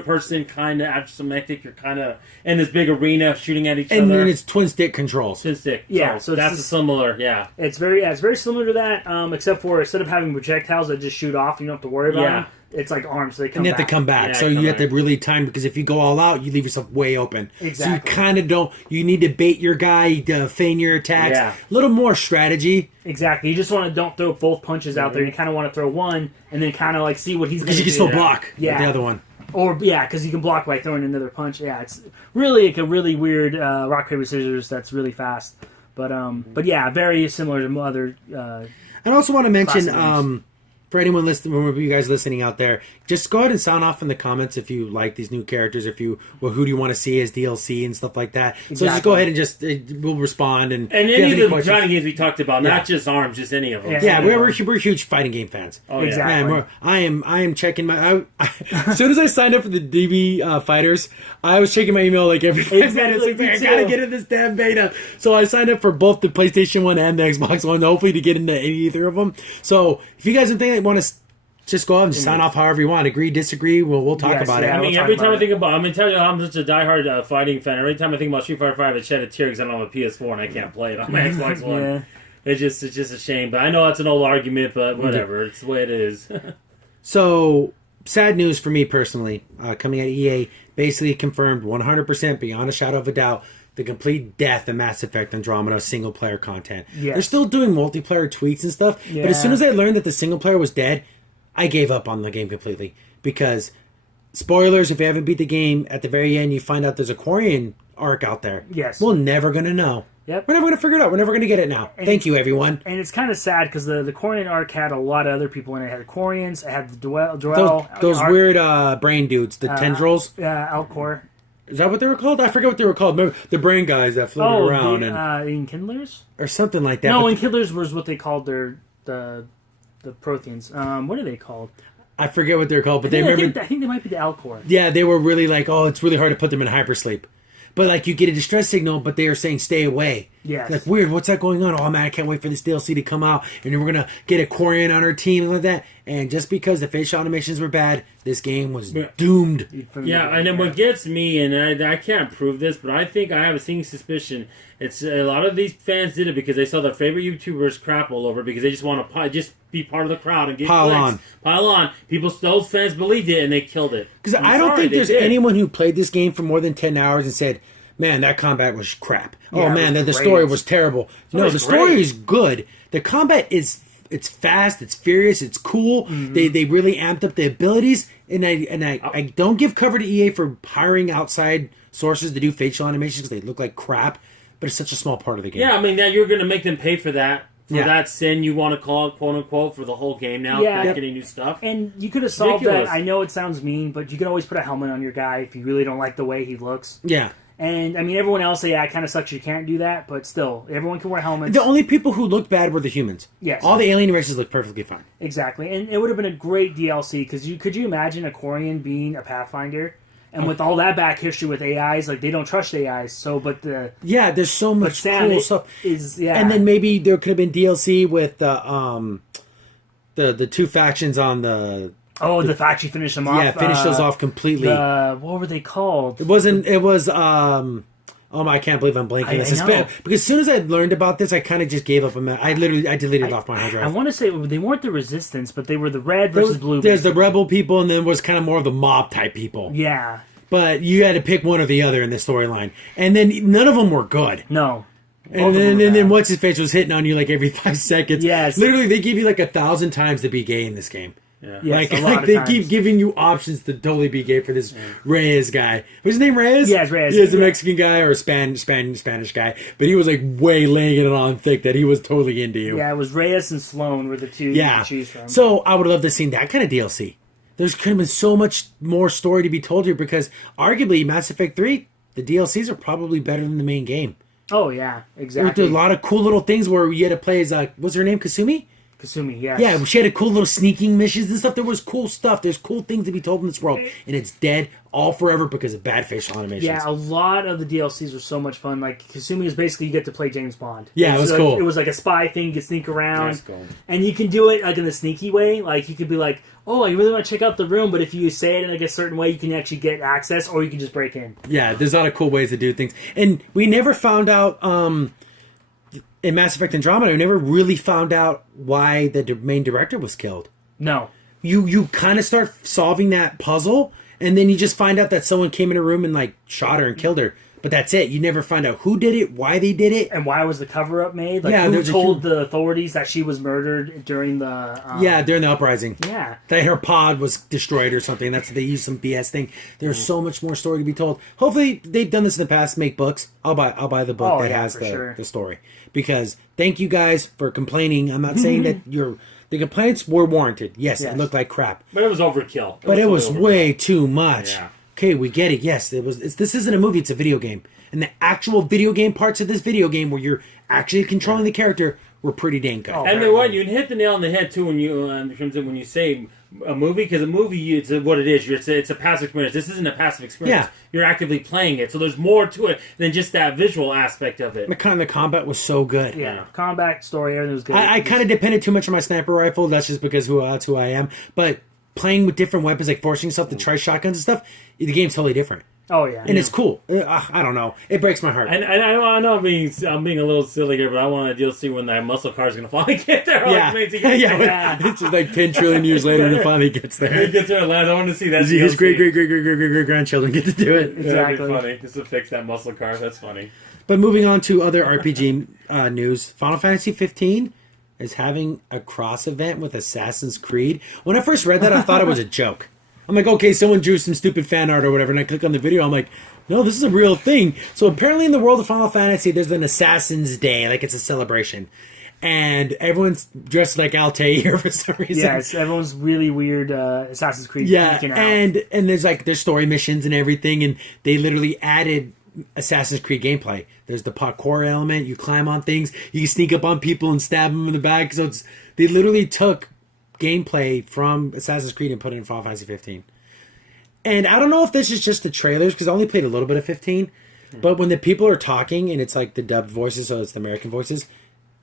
person kind of axiomatic. You're kind of in this big arena shooting at each And other. then it's twin stick controls. Twin stick. Yeah, so so that's it's a similar. Yeah. It's very similar to that, except for instead of having projectiles that just shoot off, you don't have to worry about Yeah. them. It's like arms, so they come And you have back. to come back. Yeah, so come you have to back. really time, because if you go all out, you leave yourself way open. Exactly. So you kind of don't, you need to bait your guy, feign your attacks. Yeah. A little more strategy. Exactly. You just want to don't throw both punches out there. You kind of want to throw one and then kind of like see what he's going Because to you do. can still block Yeah. with the other one. Or yeah, because you can block by throwing another punch. Yeah, it's really like a really weird rock paper scissors that's really fast. But yeah, very similar to other. I also want to mention, Classic games. for anyone listening, or you guys listening out there, just go ahead and sound off in the comments if you like these new characters, who do you want to see as DLC and stuff like that. So just Exactly. go ahead and just we'll respond and And if you have any of the questions- fighting games we talked about, Yeah. not just ARMS, just any of them. Yeah. Yeah, we're huge fighting game fans. Oh, yeah. Exactly. Man, I am checking my. As soon as I signed up for the DB Fighters, I was checking my email like every 5 Exactly, minutes. Like, I me gotta too. get in this damn beta. So I signed up for both the PlayStation 1 and the Xbox One, hopefully to get into either of them. So if you guys think they want to just go out and sign off however you want, agree, disagree, we'll talk Yes, about yeah, it. I mean, we'll every talk time I about think about, I'm gonna tell you, I'm such a diehard fighting fan. Every time I think about Street Fighter 5, I shed a tear because I don't have a PS4 and I can't play it on my Xbox One. Yeah. It's just a shame. But I know that's an old argument, but whatever. It's the way it is. So, sad news for me personally, coming out of EA, basically confirmed 100% beyond a shadow of a doubt the complete death of Mass Effect Andromeda single player content. Yes. They're still doing multiplayer tweaks and stuff, but as soon Yeah. as I learned that the single player was dead, I gave up on the game completely. Because, spoilers, if you haven't beat the game, at the very end you find out there's a Quarian arc out there. Yes. We're never going to know. Yep. We're never going to figure it out. We're never going to get it now. Thank you, everyone. And it's kind of sad because the Quarian arc had a lot of other people in it. It had the Quarians, it had the Drow, Those arc, weird brain dudes, the tendrils. Alcor. Is that what they were called? I forget what they were called. Remember, the brain guys that floated around the Enkindlers? or something like that. No, But Enkindlers was what they called the Protheans. What are they called? I forget what they're called, but I remember. think they might be the Alcor. Yeah, they were really like, oh, it's really hard to put them in hypersleep. But like, you get a distress signal, but they are saying stay away. Yes. Like, weird. What's that going on? Oh man, I can't wait for this DLC to come out, and then we're gonna get a Quarian on our team and like that. And just because the facial animations were bad, this game was doomed. Yeah, and then what gets me, and I can't prove this, but I think I have a sneaking suspicion. It's a lot of these fans did it because they saw their favorite YouTubers crap all over because they just want to just be part of the crowd and get clicks. Pile on. Those fans believed it and they killed it. Because I don't think there's anyone who played this game for more than 10 hours and said, man, that combat was crap. Yeah, oh man, the story was terrible. No, the story is good. The combat it's fast, it's furious, it's cool. Mm-hmm. They really amped up the abilities, and I don't give cover to EA for hiring outside sources to do facial animations because they look like crap. But it's such a small part of the game. Yeah, I mean, that you're going to make them pay for that. That sin, you want to call it, quote unquote, for the whole game now. Yeah. Getting new stuff. And you could have solved that. I know it sounds mean, but you can always put a helmet on your guy if you really don't like the way he looks. Yeah. And, I mean, everyone else, it kind of sucks you can't do that, but still, everyone can wear helmets. The only people who looked bad were the humans. Yes. All the alien races looked perfectly fine. Exactly. And it would have been a great DLC, because could you imagine a Quarian being a Pathfinder? And with all that back history with AIs, like, they don't trust AIs, there's so much cool stuff. And then maybe there could have been DLC with the two factions on the... Oh, the faction finish them off? Yeah, finish those off completely. What were they called? It was... Oh my! I can't believe I'm blanking. Because as soon as I learned about this, I kind of just gave up. I deleted it off my hard drive. I want to say they weren't the Resistance, but they were the red versus blue. There's the rebel people, and then was kind of more of the mob type people. Yeah. But you had to pick one or the other in the storyline, and then none of them were good. No. And then what's his face was hitting on you like every 5 seconds. Yes. Literally, they give you like 1,000 times to be gay in this game. Yeah. Yes, like they keep giving you options to totally be gay for this Reyes guy. Was his name Reyes? Yeah, it's Reyes. He was a Mexican guy or a Spanish guy, but he was like way laying it on thick that he was totally into you. Yeah, it was Reyes and Sloan were the two you could choose from. So I would have loved to have seen that kind of DLC. There could have been so much more story to be told here because arguably Mass Effect 3, the DLCs are probably better than the main game. Oh yeah, exactly. There's a lot of cool little things where you had to play as what's her name, Kasumi? Kasumi, yes. Yeah, she had a cool little sneaking missions and stuff. There was cool stuff. There's cool things to be told in this world. And it's dead all forever because of bad facial animations. Yeah, a lot of the DLCs were so much fun. Like, Kasumi is basically you get to play James Bond. Yeah, it was cool. It was like a spy thing. You could sneak around. That's cool. And you can do it like in the sneaky way. Like, you could be like, oh, I really want to check out the room, but if you say it in like a certain way, you can actually get access, or you can just break in. Yeah, there's a lot of cool ways to do things. And we never found out... in Mass Effect Andromeda, we never really found out why the main director was killed. No. You kind of start solving that puzzle, and then you just find out that someone came in a room and like shot her and killed her. But that's it. You never find out who did it, why they did it, and why was the cover up made. Like, who told the authorities that she was murdered during the during the uprising. Yeah, that her pod was destroyed or something. That's they used some BS thing. There's so much more story to be told. Hopefully they've done this in the past. Make books. I'll buy the book that has the story, because thank you guys for complaining. I'm not saying that the complaints were warranted. Yes, it looked like crap, but it was overkill. It was way too much. Yeah. Okay, we get it. Yes, it was. This isn't a movie; it's a video game, and the actual video game parts of this video game, where you're actually controlling the character, were pretty dang good. And then what you hit the nail on the head too when you say a movie, because a movie it's what it is. It's a passive experience. This isn't a passive experience. Yeah. You're actively playing it, so there's more to it than just that visual aspect of it. The combat was so good. Yeah, combat, story, everything was good. I kind of depended too much on my sniper rifle. That's just because that's who I am. But playing with different weapons, like forcing yourself to try shotguns and stuff, the game's totally different. Oh yeah, and it's cool. I don't know. It breaks my heart. And I know I'm being a little silly here, but I want a DLC when that muscle car is going to finally get there. It's just like 10 trillion years later and it finally gets there. It gets there, I want to see that. His great grandchildren get to do it. Exactly. That'd be funny. Just to fix that muscle car. That's funny. But moving on to other RPG news, Final Fantasy 15 is having a cross event with Assassin's Creed. When I first read that, I thought it was a joke. I'm like, okay, someone drew some stupid fan art or whatever, and I click on the video, I'm like, no, this is a real thing. So apparently in the world of Final Fantasy, there's an Assassin's Day, like it's a celebration. and everyone's dressed like Altair for some reason. Yes, everyone's really weird Assassin's Creed. Yeah, geeking out. and there's story missions and everything, and they literally added Assassin's Creed gameplay. There's the parkour element. You climb on things. You can sneak up on people and stab them in the back. So they literally took gameplay from Assassin's Creed and put it in Final Fantasy 15. And I don't know if this is just the trailers, because I only played a little bit of 15. But when the people are talking and it's like the dubbed voices, so it's the American voices,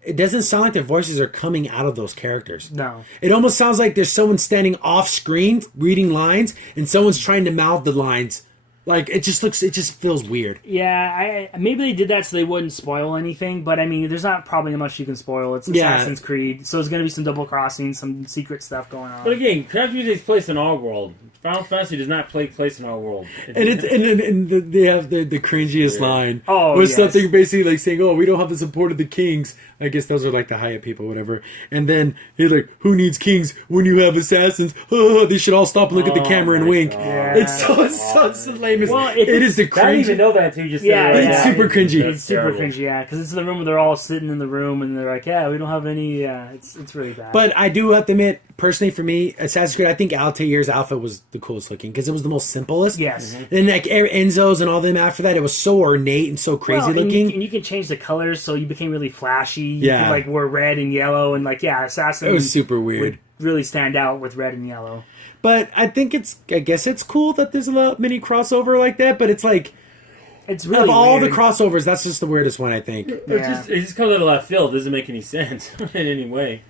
it doesn't sound like their voices are coming out of those characters. No. It almost sounds like there's someone standing off screen reading lines and someone's trying to mouth the lines. Like, it just feels weird. Yeah, maybe they did that so they wouldn't spoil anything, but I mean, there's not probably much you can spoil. It's Assassin's Creed, so there's going to be some double crossing, some secret stuff going on. But again, Craft takes place in our world. Final Fantasy does not take place in our world. And they have the cringiest line. Oh, with yes. something basically like saying, "Oh, we don't have the support of the kings." I guess those are like the Hyatt people, whatever. And then he's like, "Who needs kings when you have assassins? They should all stop and look at the camera and wink." Yeah. It's so the lamest. Well, it is the I didn't cringe. even know that until you just said Yeah, it right it's now. super cringy. It's super terrible. cringy, yeah, because it's the room where they're all sitting in the room and they're like, "Yeah, we don't have any." Yeah, it's really bad. But I do have to admit, personally, for me, Assassin's Creed, I think Altair's outfit was the coolest looking because it was the most simplest. yes. And like Enzo's and all them after that, it was so ornate and so crazy Well, and looking. and you can change the colors, so you became really flashy. You Yeah. could, like wear red and yellow, and like Assassin. It was super weird. would really stand out with red and yellow. But I think I guess it's cool that there's a lot mini crossover like that. But it's like, It's really of all weird. the crossovers, that's just the weirdest one, I think. It Yeah. just comes out of left field. It doesn't make any sense in any way.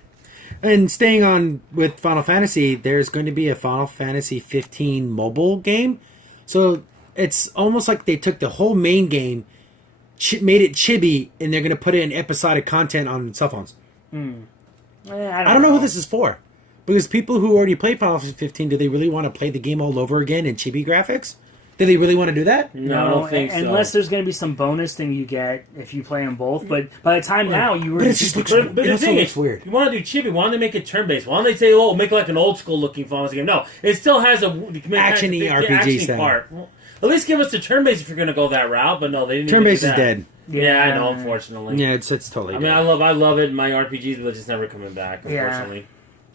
And staying on with Final Fantasy, there's going to be a Final Fantasy 15 mobile game. So it's almost like they took the whole main game, made it chibi, and they're going to put it in episodic content on cell phones. I don't know who this is for. Because people who already played Final Fantasy 15, do they really want to play the game all over again in chibi graphics? Do they really want to do that? No, I don't think so. Unless there's going to be some bonus thing you get if you play them both. But by the time now, you were But it just looks But It the also thing looks is, weird. you want to do chibi. Why don't they make it turn-based? Why don't they say, "Oh, make like an old school looking Final Fantasy game"? No, it still has a Action-y RPG style. part. Well, at least give us the turn-based if you're going to go that route. But no, they didn't. Turn-based even is do that. dead. Yeah, I know. Unfortunately. Yeah, it's totally I mean, dead. I love it in my RPGs, but it's just never coming back. Yeah. Unfortunately.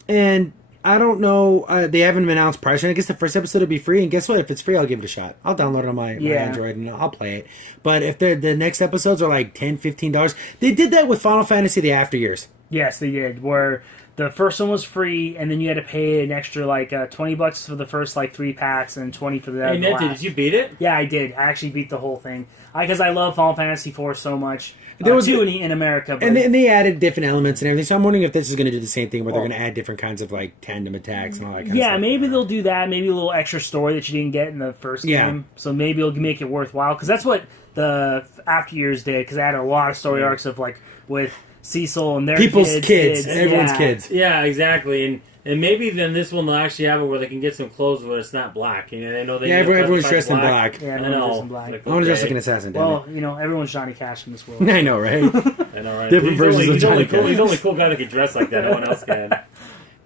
And I don't know. They haven't announced price. And I guess the first episode will be free. And guess what? If it's free, I'll give it a shot. I'll download it on my Android and I'll play it. But if the next episodes are like $10, $15, they did that with Final Fantasy the After Years. Yes, they did. Where the first one was free, and then you had to pay an extra like $20 for the first like 3 packs and 20 for the. Hey, the Nancy, last. did you beat it? Yeah, I did. I actually beat the whole thing because I love Final Fantasy IV so much. There was two in America, but And they added different elements and everything. So I'm wondering if this is going to do the same thing where they're going to add different kinds of like tandem attacks and all that kind of yeah, stuff. maybe they'll do that. Maybe a little extra story that you didn't get in the first Yeah. game. So maybe it'll make it worthwhile because that's what the After Years did. Because they had a lot of story arcs of like with Cecil and their People's kids. Everyone's yeah. kids. Yeah, exactly. And maybe then this one will actually have it where they can get some clothes where it's not black. You know, they know they Yeah, can everyone's specify dressed in black. Yeah, I everyone's know. dressed in black. Like, I want to dress like okay. an assassin, damn Well, you know, everyone's Johnny Cash in this world. it. I know, right? I know, right? Different He's versions only, of he's Johnny only cool. Cash. He's the only cool guy that can dress like that. No one else can.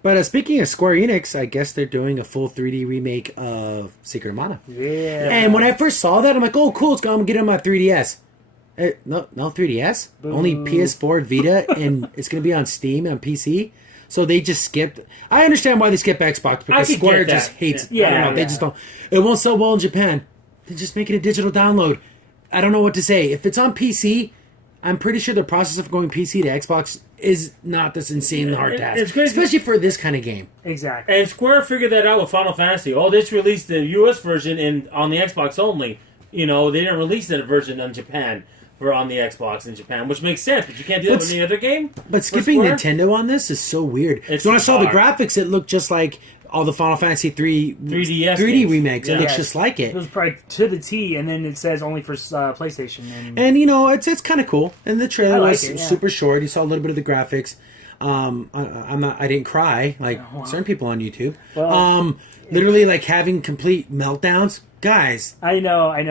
But speaking of Square Enix, I guess they're doing a full 3D remake of Secret of Mana. Yeah. And when I first saw that, I'm like, oh, cool, I'm going to get it on my 3DS. No 3DS. Boo. Only PS4, Vita, and it's going to be on Steam and on PC. So they just skipped. I understand why they skip Xbox because could Square get that. just hates. Yeah. I don't know. They Yeah. just don't. It won't sell well in Japan. Then just make it a digital download. I don't know what to say. If it's on PC, I'm pretty sure the process of going PC to Xbox is not this insanely hard task, it's crazy. especially for this kind of game. Exactly. And Square figured that out with Final Fantasy. Oh, they just released the US version on the Xbox only. You know, they didn't release that version in Japan for on the Xbox in Japan, which makes sense. But you can't do that But with any other game. But for skipping Square? Nintendo on this is so weird. It's So when I saw the hard. graphics, it looked just like all the Final Fantasy 3DS 3D games. remakes. It Yeah. looks Yes. just like It it. was probably to the T, and then it says only for PlayStation. And you know, it's kind of cool. And the trailer I like was it, yeah. super short. You saw a little bit of the graphics. I didn't cry like wow. certain people on YouTube. Well- Literally like having complete meltdowns Guys, I know they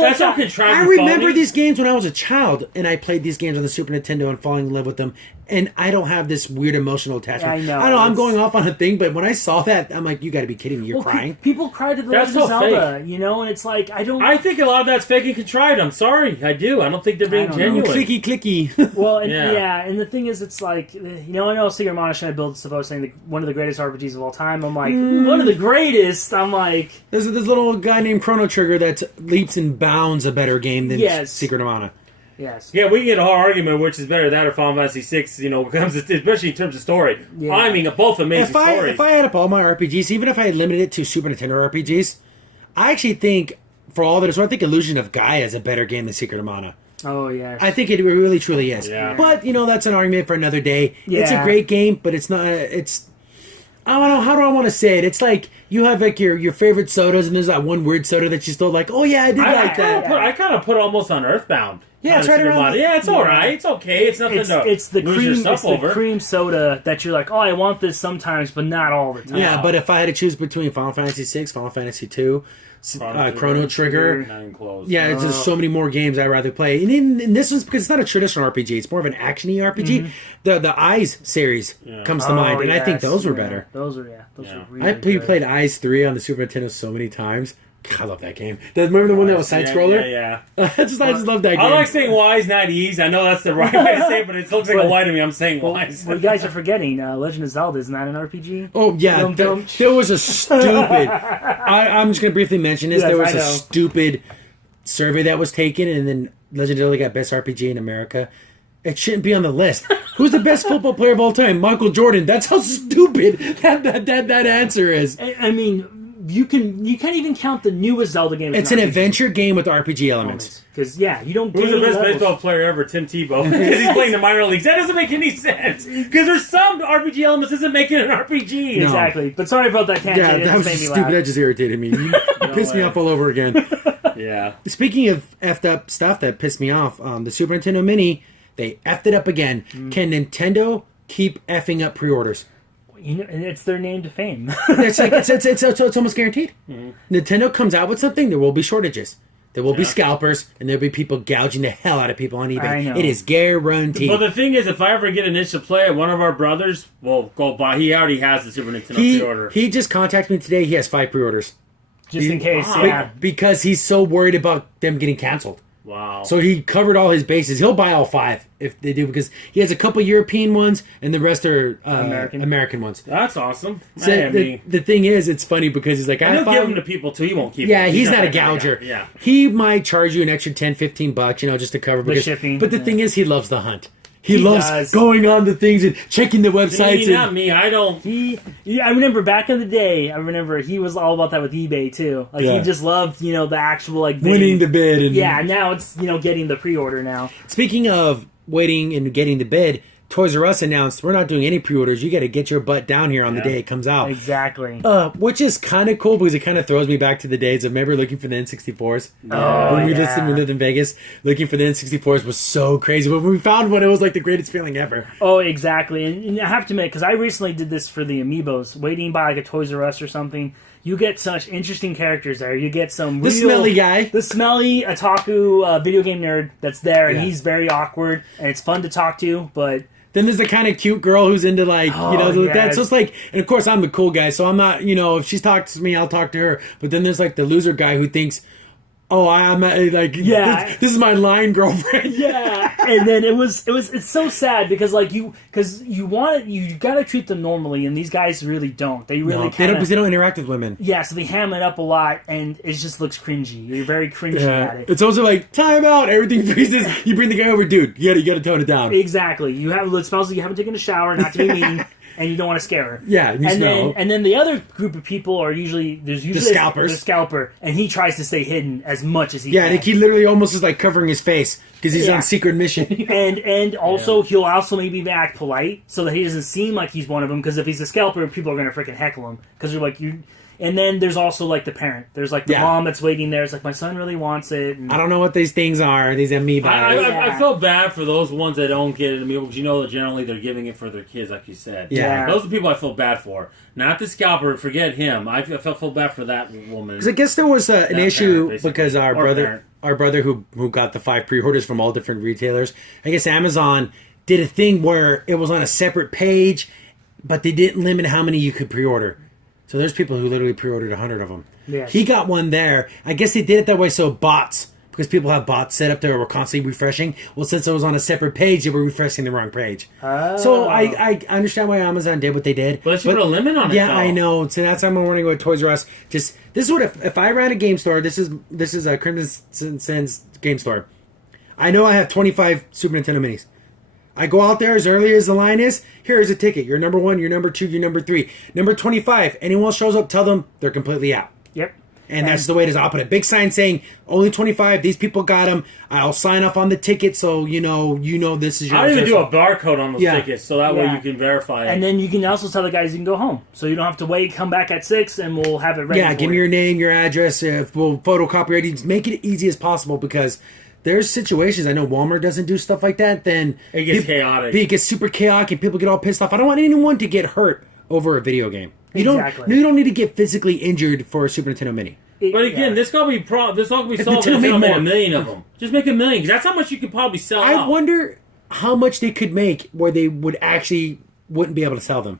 That's have not contrived. I and remember phony. these games when I was a child, and I played these games on the Super Nintendo and falling in love with them. And I don't have this weird emotional attachment. Yeah, I know. I know I'm It's- going off on a thing, but when I saw that, I'm like, you got to be kidding me! You're Well, crying. People cry to the That's Legend of so Zelda, you know, and it's like I don't. I think a lot of that's fake and contrived. I'm sorry, I do. I don't think they're being I don't know. genuine. Clicky, clicky. Well, and, Yeah. yeah, and the thing is, it's like I know Secret of Mana trying to build stuff. I was saying one of the greatest RPGs of all time. I'm like, one of the greatest. I'm like, There's this little guy named Chrono Trigger that leaps and bounds a better game than Yes. Secret of Mana. yes, Yeah, we can get a hard argument which is better, that or Final Fantasy VI. You know, when it comes to, especially in terms of story. Yeah. I mean, both amazing stories. If I had up all my RPGs, even if I had limited it to Super Nintendo RPGs, I actually think, for all that it's worth, I think Illusion of Gaia is a better game than Secret of Mana. oh yeah, I think it really truly is. Yeah. But that's an argument for another day. It's a Yeah. great game, but it's not. I don't know. How do I want to say it? It's like you have like your favorite sodas, and there's that one weird soda that you still like. Oh yeah, I did like that. I kind of put almost on Earthbound. Yeah, it's On right Secret around Mana. the- Yeah, it's all right. It's okay. It's nothing to it's the lose cream, yourself it's the over. cream soda that you're like, oh, I want this sometimes, but not all the time. Yeah, but if I had to choose between Final Fantasy VI, Final Fantasy II, Chrono Trigger. Not even close. Yeah, it's just so many more games I'd rather play. And this one's because it's not a traditional RPG; it's more of an action-y RPG. The Eyes series comes to mind, and I think those were better. Those are Yeah. really I good. played Eyes 3 on the Super Nintendo so many times. God, I love that game. Remember the one that was side scroller? Yeah. I just love that game. I like saying wise, not ease. I know that's the right way to say it, but it looks like a But- Y to me. I'm saying wise. What you guys are forgetting, Legend of Zelda, isn't that an RPG? Oh yeah, Dum dum. there was a stupid. I'm just gonna briefly mention this. Yes, There was I a know. stupid survey that was taken, and then Legend of Zelda got best RPG in America. It shouldn't be on the list. Who's the best football player of all time? Michael Jordan. That's how stupid that answer is. I mean, you can't even count the newest Zelda game. as It's an adventure game with RPG elements. Because you don't. Who's the gain best levels. baseball player ever? Tim Tebow. Because he's playing the minor leagues. That doesn't make any sense. Because there's some RPG elements isn't making an RPG. No. Exactly. But sorry about that tangent. Yeah, It that was just just made me stupid. laugh. That just irritated me. You pissed me way. off all over again. Yeah. Speaking of effed up stuff that pissed me off, the Super Nintendo Mini, they effed it up again. Can Nintendo keep effing up pre-orders? And it's their name to fame. It's like it's almost guaranteed. Nintendo comes out with something, there will be shortages. There will be scalpers, and there'll be people gouging the hell out of people on eBay. I know. It is guaranteed. But the thing is, if I ever get an itch to play it, one of our brothers will go buy. He already has the Super Nintendo pre-order. He just contacted me today. He has 5 pre-orders. Just in case, Wow. yeah. Because he's so worried about them getting canceled. Wow. So he covered all his bases. He'll buy all 5 if they do, because he has a couple European ones and the rest are American ones. That's awesome. So the thing is, it's funny because he's like, and I he'll give found them to people too. He won't keep yeah, them. he's not a that kind of guy. gouger. Yeah. He might charge you an extra $10-15, just to cover because shipping, But the yeah. thing is, he loves the hunt. He loves does. going on the things and checking the websites. See, not And, me. I don't. I remember back in the day. I remember he was all about that with eBay too. Like Yeah. he just loved, the actual like winning bidding. the bid. And Yeah, now it's getting the pre-order now. Speaking of waiting and getting the bid, Toys R Us announced we're not doing any pre-orders. You got to get your butt down here on the Yeah. day it comes out. Exactly. Which is kind of cool because it kind of throws me back to the days of remember looking for the N64s. Oh, When we yeah. lived in Vegas, looking for the N64s was so crazy. But when we found one, it was like the greatest feeling ever. Oh, exactly. And I have to admit, because I recently did this for the Amiibos, waiting by like a Toys R Us or something. You get such interesting characters there. You get some The real, smelly guy. the smelly otaku video game nerd that's there, and Yeah. he's very awkward, and it's fun to talk to. But Then there's the kind of cute girl who's into like, that. yes. So it's like, and of course I'm the cool guy, so I'm not, if she talks to me, I'll talk to her. But then there's like the loser guy who thinks, oh, I'm like, Yeah. this is my line girlfriend. yeah, and then it's so sad because you gotta treat them normally, and these guys really don't. They really No, they kind don't interact with women. yeah, so they ham it up a lot, and it just looks cringy. You're very cringy at it. It's also like time out. Everything freezes. You bring the guy over, dude. You gotta tone it down. Exactly. You have it smells like you haven't taken a shower, not to be mean, and you don't want to scare her. Yeah, you smell. and then the other group of people are usually scalpers. the scalper, and he tries to stay hidden as much as he Yeah, can. and he literally almost is like covering his face because he's Yeah. on secret mission. And also he'll also maybe act polite so that he doesn't seem like he's one of them. Because if he's a scalper, people are gonna freaking heckle him because they're like you. And then there's also like the parent. There's like the Yeah. mom that's waiting there. It's like my son really wants it. And I don't know what these things are. These amoeba. I feel bad for those ones that don't get it because you know that generally they're giving it for their kids, like you said. Yeah. Those are the people I feel bad for. Not the scalper. Forget him. I feel bad for that woman. Because I guess there was an That issue parent, basically. because Or parent. our brother who got the 5 pre-orders from all different retailers. I guess Amazon did a thing where it was on a separate page, but they didn't limit how many you could pre-order. So there's people who literally pre-ordered 100 of them. Yeah. He got one there. I guess they did it that way so bots, because people have bots set up there were constantly refreshing. Well, since it was on a separate page, they were refreshing the wrong page. So I understand why Amazon did what they did. But they should put a limit on it. Yeah, though. I know. So that's why I'm wondering what Toys R Us. This is what if I ran a game store. This is a Crimson Sands game store. I know I have 25 Super Nintendo Minis. I go out there as early as the line is. Here's a ticket. You're number 1. You're number 2. You're number 3. Number 25. Anyone shows up, tell them they're completely out. Yep. And that's the way it is. I'll put a big sign saying only 25. These people got them. I'll sign off on the ticket so you know this is your. I even do a barcode on those Yeah. tickets so that way Yeah. you can verify it. And then you can also tell the guys you can go home, so you don't have to wait. Come back at 6, and we'll have it ready. Yeah, for give me you. your name, your address. We'll photocopy it. Just make it easy as possible because there's situations. I know Walmart doesn't do stuff like that. Then It gets chaotic. It gets super chaotic, and people get all pissed off. I don't want anyone to get hurt over a video game. You Exactly. don't need to get physically injured for a Super Nintendo Mini. But again, this all could be solved if Nintendo Nintendo made made more. a million of them. Just make a million, because that's how much you could probably sell I out. wonder how much they could make where they wouldn't be able to sell them.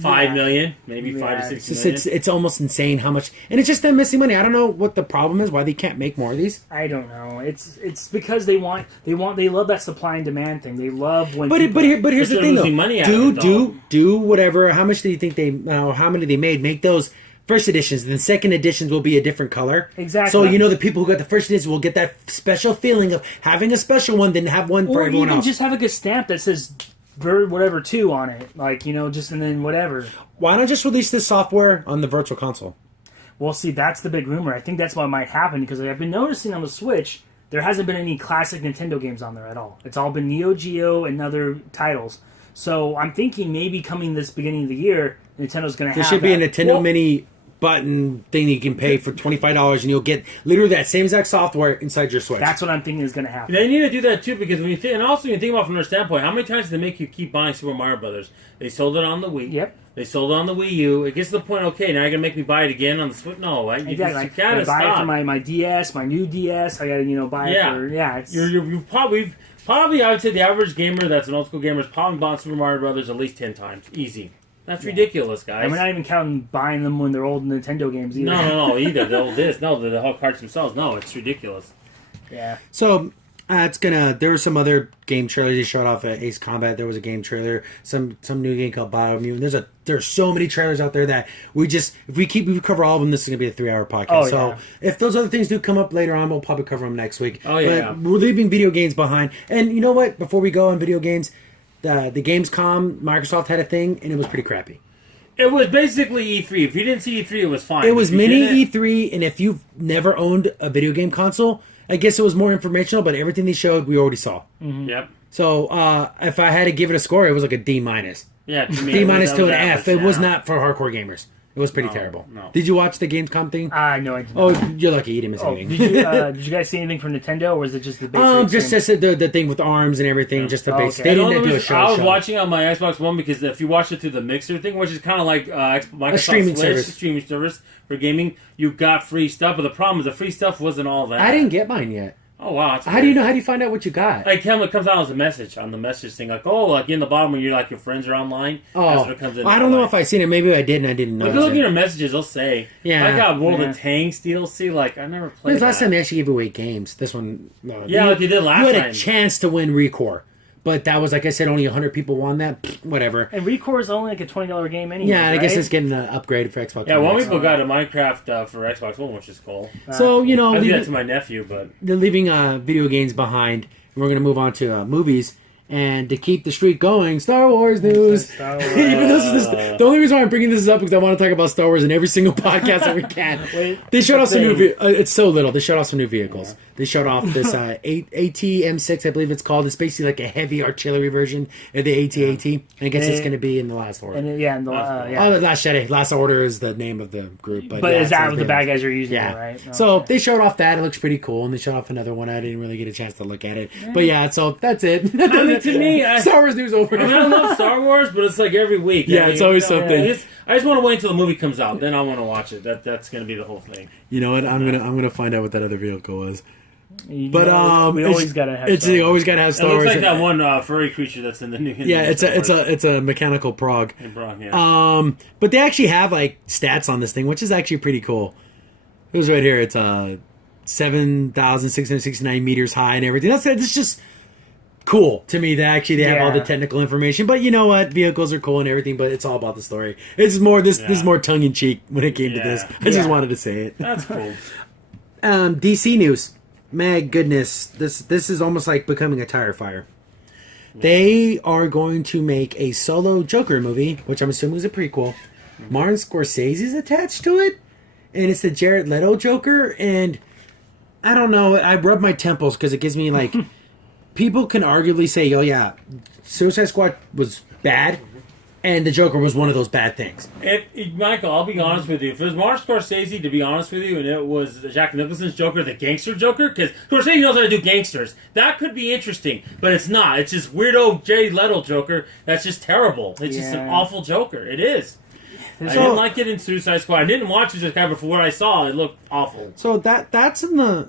5 million, maybe 5 to Yeah. 6 It's million. it's almost insane how much, and it's just them missing money. I don't know what the problem is. Why they can't make more of these. I don't know. It's because they love that supply and demand thing. They love when. But people- here's the they're thing though. losing money out of it, Do whatever. How much do you think how many they made? Make those first editions. Then second editions will be a different color. Exactly. So the people who got the first edition will get that special feeling of having a special one, then have one for or everyone even else. just have like a stamp that says Bird whatever 2 on it, like just and then whatever. Why not just release this software on the Virtual Console? Well, see, that's the big rumor. I think that's what might happen because I've been noticing on the Switch there hasn't been any classic Nintendo games on there at all. It's all been Neo Geo and other titles. So I'm thinking maybe coming this beginning of the year, Nintendo's going to There have should be a that. Nintendo Mini button thing you can pay for $25, and you'll get literally that same exact software inside your Switch. That's what I'm thinking is going to happen. They need to do that too, because when you and also you think about it from their standpoint, how many times do they make you keep buying Super Mario Brothers? They sold it on the Wii. Yep. They sold it on the Wii U. It gets to the point, okay, now you're gonna make me buy it again on the Switch. No, you Exactly. gotta I buy it stop. for my DS, my new DS. I got to buy it for It's You've probably I would say the average gamer that's an old school gamer has probably bought Super Mario Brothers at least 10 times, easy. That's ridiculous, guys. and we're not even counting buying them when they're old Nintendo games either. No, either the old disc, the whole cards themselves. No, it's ridiculous. Yeah. So there were some other game trailers they showed off at Ace Combat. There was a game trailer, some new game called Biomutant. There's so many trailers out there that if we cover all of them, this is gonna be a 3-hour podcast. Oh, so yeah. if those other things do come up later on, we'll probably cover them next week. Oh, yeah. But we're leaving video games behind. And you know what? Before we go on video games, the Gamescom, Microsoft had a thing, and it was pretty crappy. It was basically E3. If you didn't see E3, it was fine. It was If you mini didn't- E3, and if you've never owned a video game console, I guess it was more informational, but everything they showed, we already saw. Yep. So if I had to give it a score, it was like a D minus. Yeah, to me, D it was- minus that to was an F. average, It was yeah. not for hardcore gamers. It was pretty terrible. no. Did you watch the Gamescom thing? No, I didn't. Oh, you're lucky you didn't miss Oh, anything. did you guys see anything from Nintendo, or was it just the basic? just the thing with arms and everything, just the Oh, basic. okay. They The only didn't do a reason show. I was watching on my Xbox One because if you watch it through the Mixer thing, which is kind of like Microsoft streaming Switch, service. streaming service for gaming, you got free stuff. But the problem is the free stuff wasn't all that. I didn't get mine yet. Oh wow! That's How do you know? How do you find out what you got? Like it comes out as a message on the message thing, like in the bottom when you're like your friends are online. That's what it comes in. I don't know if I seen it. Maybe I did and I didn't know. If you look at your messages, they'll say, Yeah. I got World Yeah. of Tanks DLC. Like I never When played was the last that. time they actually gave away games? This one, no. Yeah, like you did last You had time. a chance to win Recore, but that was like I said, only 100 people won that. Pfft, whatever. And Recore is only like a $20 game anyway. Yeah, I guess right? it's getting upgraded for Xbox. Yeah, One one X. people got a Minecraft for Xbox One, which is cool. So I do that leaving, to my nephew, but they're leaving video games behind. And we're going to move on to movies. And to keep the streak going, Star Wars news. Star Wars. Even though the only reason why I'm bringing this up is because I want to talk about Star Wars in every single podcast that we can. Wait, They showed off some thing. new. It's so little. They showed off some new vehicles. Yeah. They showed off this AT-M6, I believe it's called. It's basically like a heavy artillery version of the AT-AT. And I guess it's going to be in the Last Order. And the Last Jedi. Last Order is the name of the group. But is that what the bad guys are using? Yeah. It, right? No, so they showed off that. It looks pretty cool. And they showed off another one. I didn't really get a chance to look at it. But yeah, so that's it. I mean, to me, Star Wars news over. I mean, I love Star Wars, but it's like every week. Yeah, it's always something. I just want to wait until the movie comes out. Then I want to watch it. That's going to be the whole thing. You know what? I'm gonna find out what that other vehicle was. we Always gotta have. It's always gotta have Star Wars. It looks like that one furry creature that's in the new. Yeah, it's a mechanical prog. Yeah. But they actually have like stats on this thing, which is actually pretty cool. It was right here. It's 7,669 meters high and everything. It's just cool to me that actually they have all the technical information. But you know what? Vehicles are cool and everything, but it's all about the story. It's more this is more tongue in cheek when it came to this. I just wanted to say it. That's cool. DC news. My goodness, this is almost like becoming a tire fire. They are going to make a solo Joker movie, which I'm assuming is a prequel. Martin Scorsese's attached to it, and it's the Jared Leto Joker. And I don't know, I rub my temples because it gives me like people can arguably say, "Oh yeah, Suicide Squad was bad." And the Joker was one of those bad things. Michael, I'll be honest with you. If it was Martin Scorsese, to be honest with you, and it was Jack Nicholson's Joker, the gangster Joker, because Scorsese knows how to do gangsters, that could be interesting. But it's not. It's just weirdo Jared Leto Joker. That's just terrible. It's just an awful Joker. It is. I didn't like it in Suicide Squad. I didn't watch Suicide Squad, but for what I saw, it looked awful. So that's in the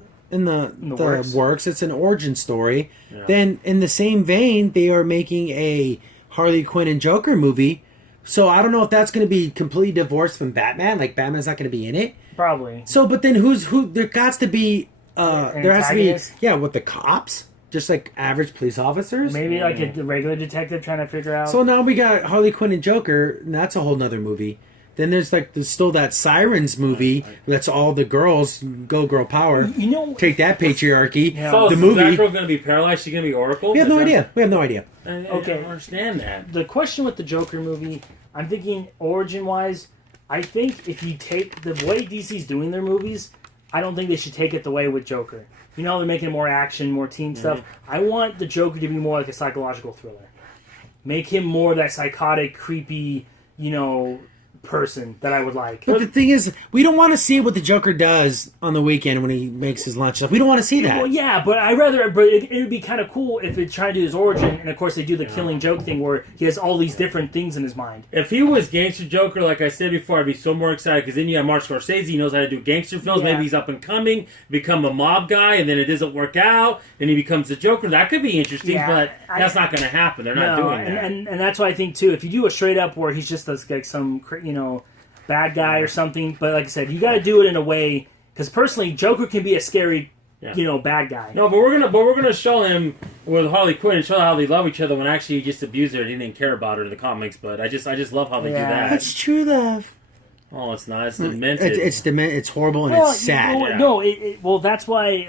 works. It's an origin story. Yeah. Then in the same vein, they are making a Harley Quinn and Joker movie. So I don't know if that's going to be completely divorced from Batman. Like Batman's not going to be in it. Probably. So, but then who? There has to be. There has to be. Yeah, with the cops, just like average police officers. Maybe like a regular detective trying to figure out. So now we got Harley Quinn and Joker, and that's a whole nother movie. Then there's still that Sirens movie. That's all the girls go girl power. You know, take that patriarchy. Yeah. So the is movie. That girl going to be paralyzed? She's going to be Oracle? We have no idea. We have no idea. I don't understand that. The question with the Joker movie, I'm thinking origin-wise, I think if you take the way DC's doing their movies, I don't think they should take it the way with Joker. You know, they're making more action, more teen stuff. I want the Joker to be more like a psychological thriller. Make him more that psychotic, creepy, person that I would like. But the thing is, we don't want to see what the Joker does on the weekend when he makes his lunch stuff. We don't want to see that. Well, yeah, but it would be kind of cool if it tried to do his origin, and of course they do the Killing Joke thing where he has all these different things in his mind. If he was Gangster Joker, like I said before, I'd be so more excited because then you have Martin Scorsese, he knows how to do gangster films. Yeah. Maybe he's up and coming, become a mob guy, and then it doesn't work out, then he becomes the Joker. That could be interesting, but that's not going to happen. They're not doing that. And that's why I think too, if you do a straight up where he's just like some bad guy or something, but like I said, you got to do it in a way because personally, Joker can be a scary, bad guy. No, but we're gonna show him with Harley Quinn and show how they love each other when actually he just abused her and he didn't care about her in the comics. But I just love how they do that. That's true love. Oh, it's not. It's demented. It's horrible and it's sad. Well, that's why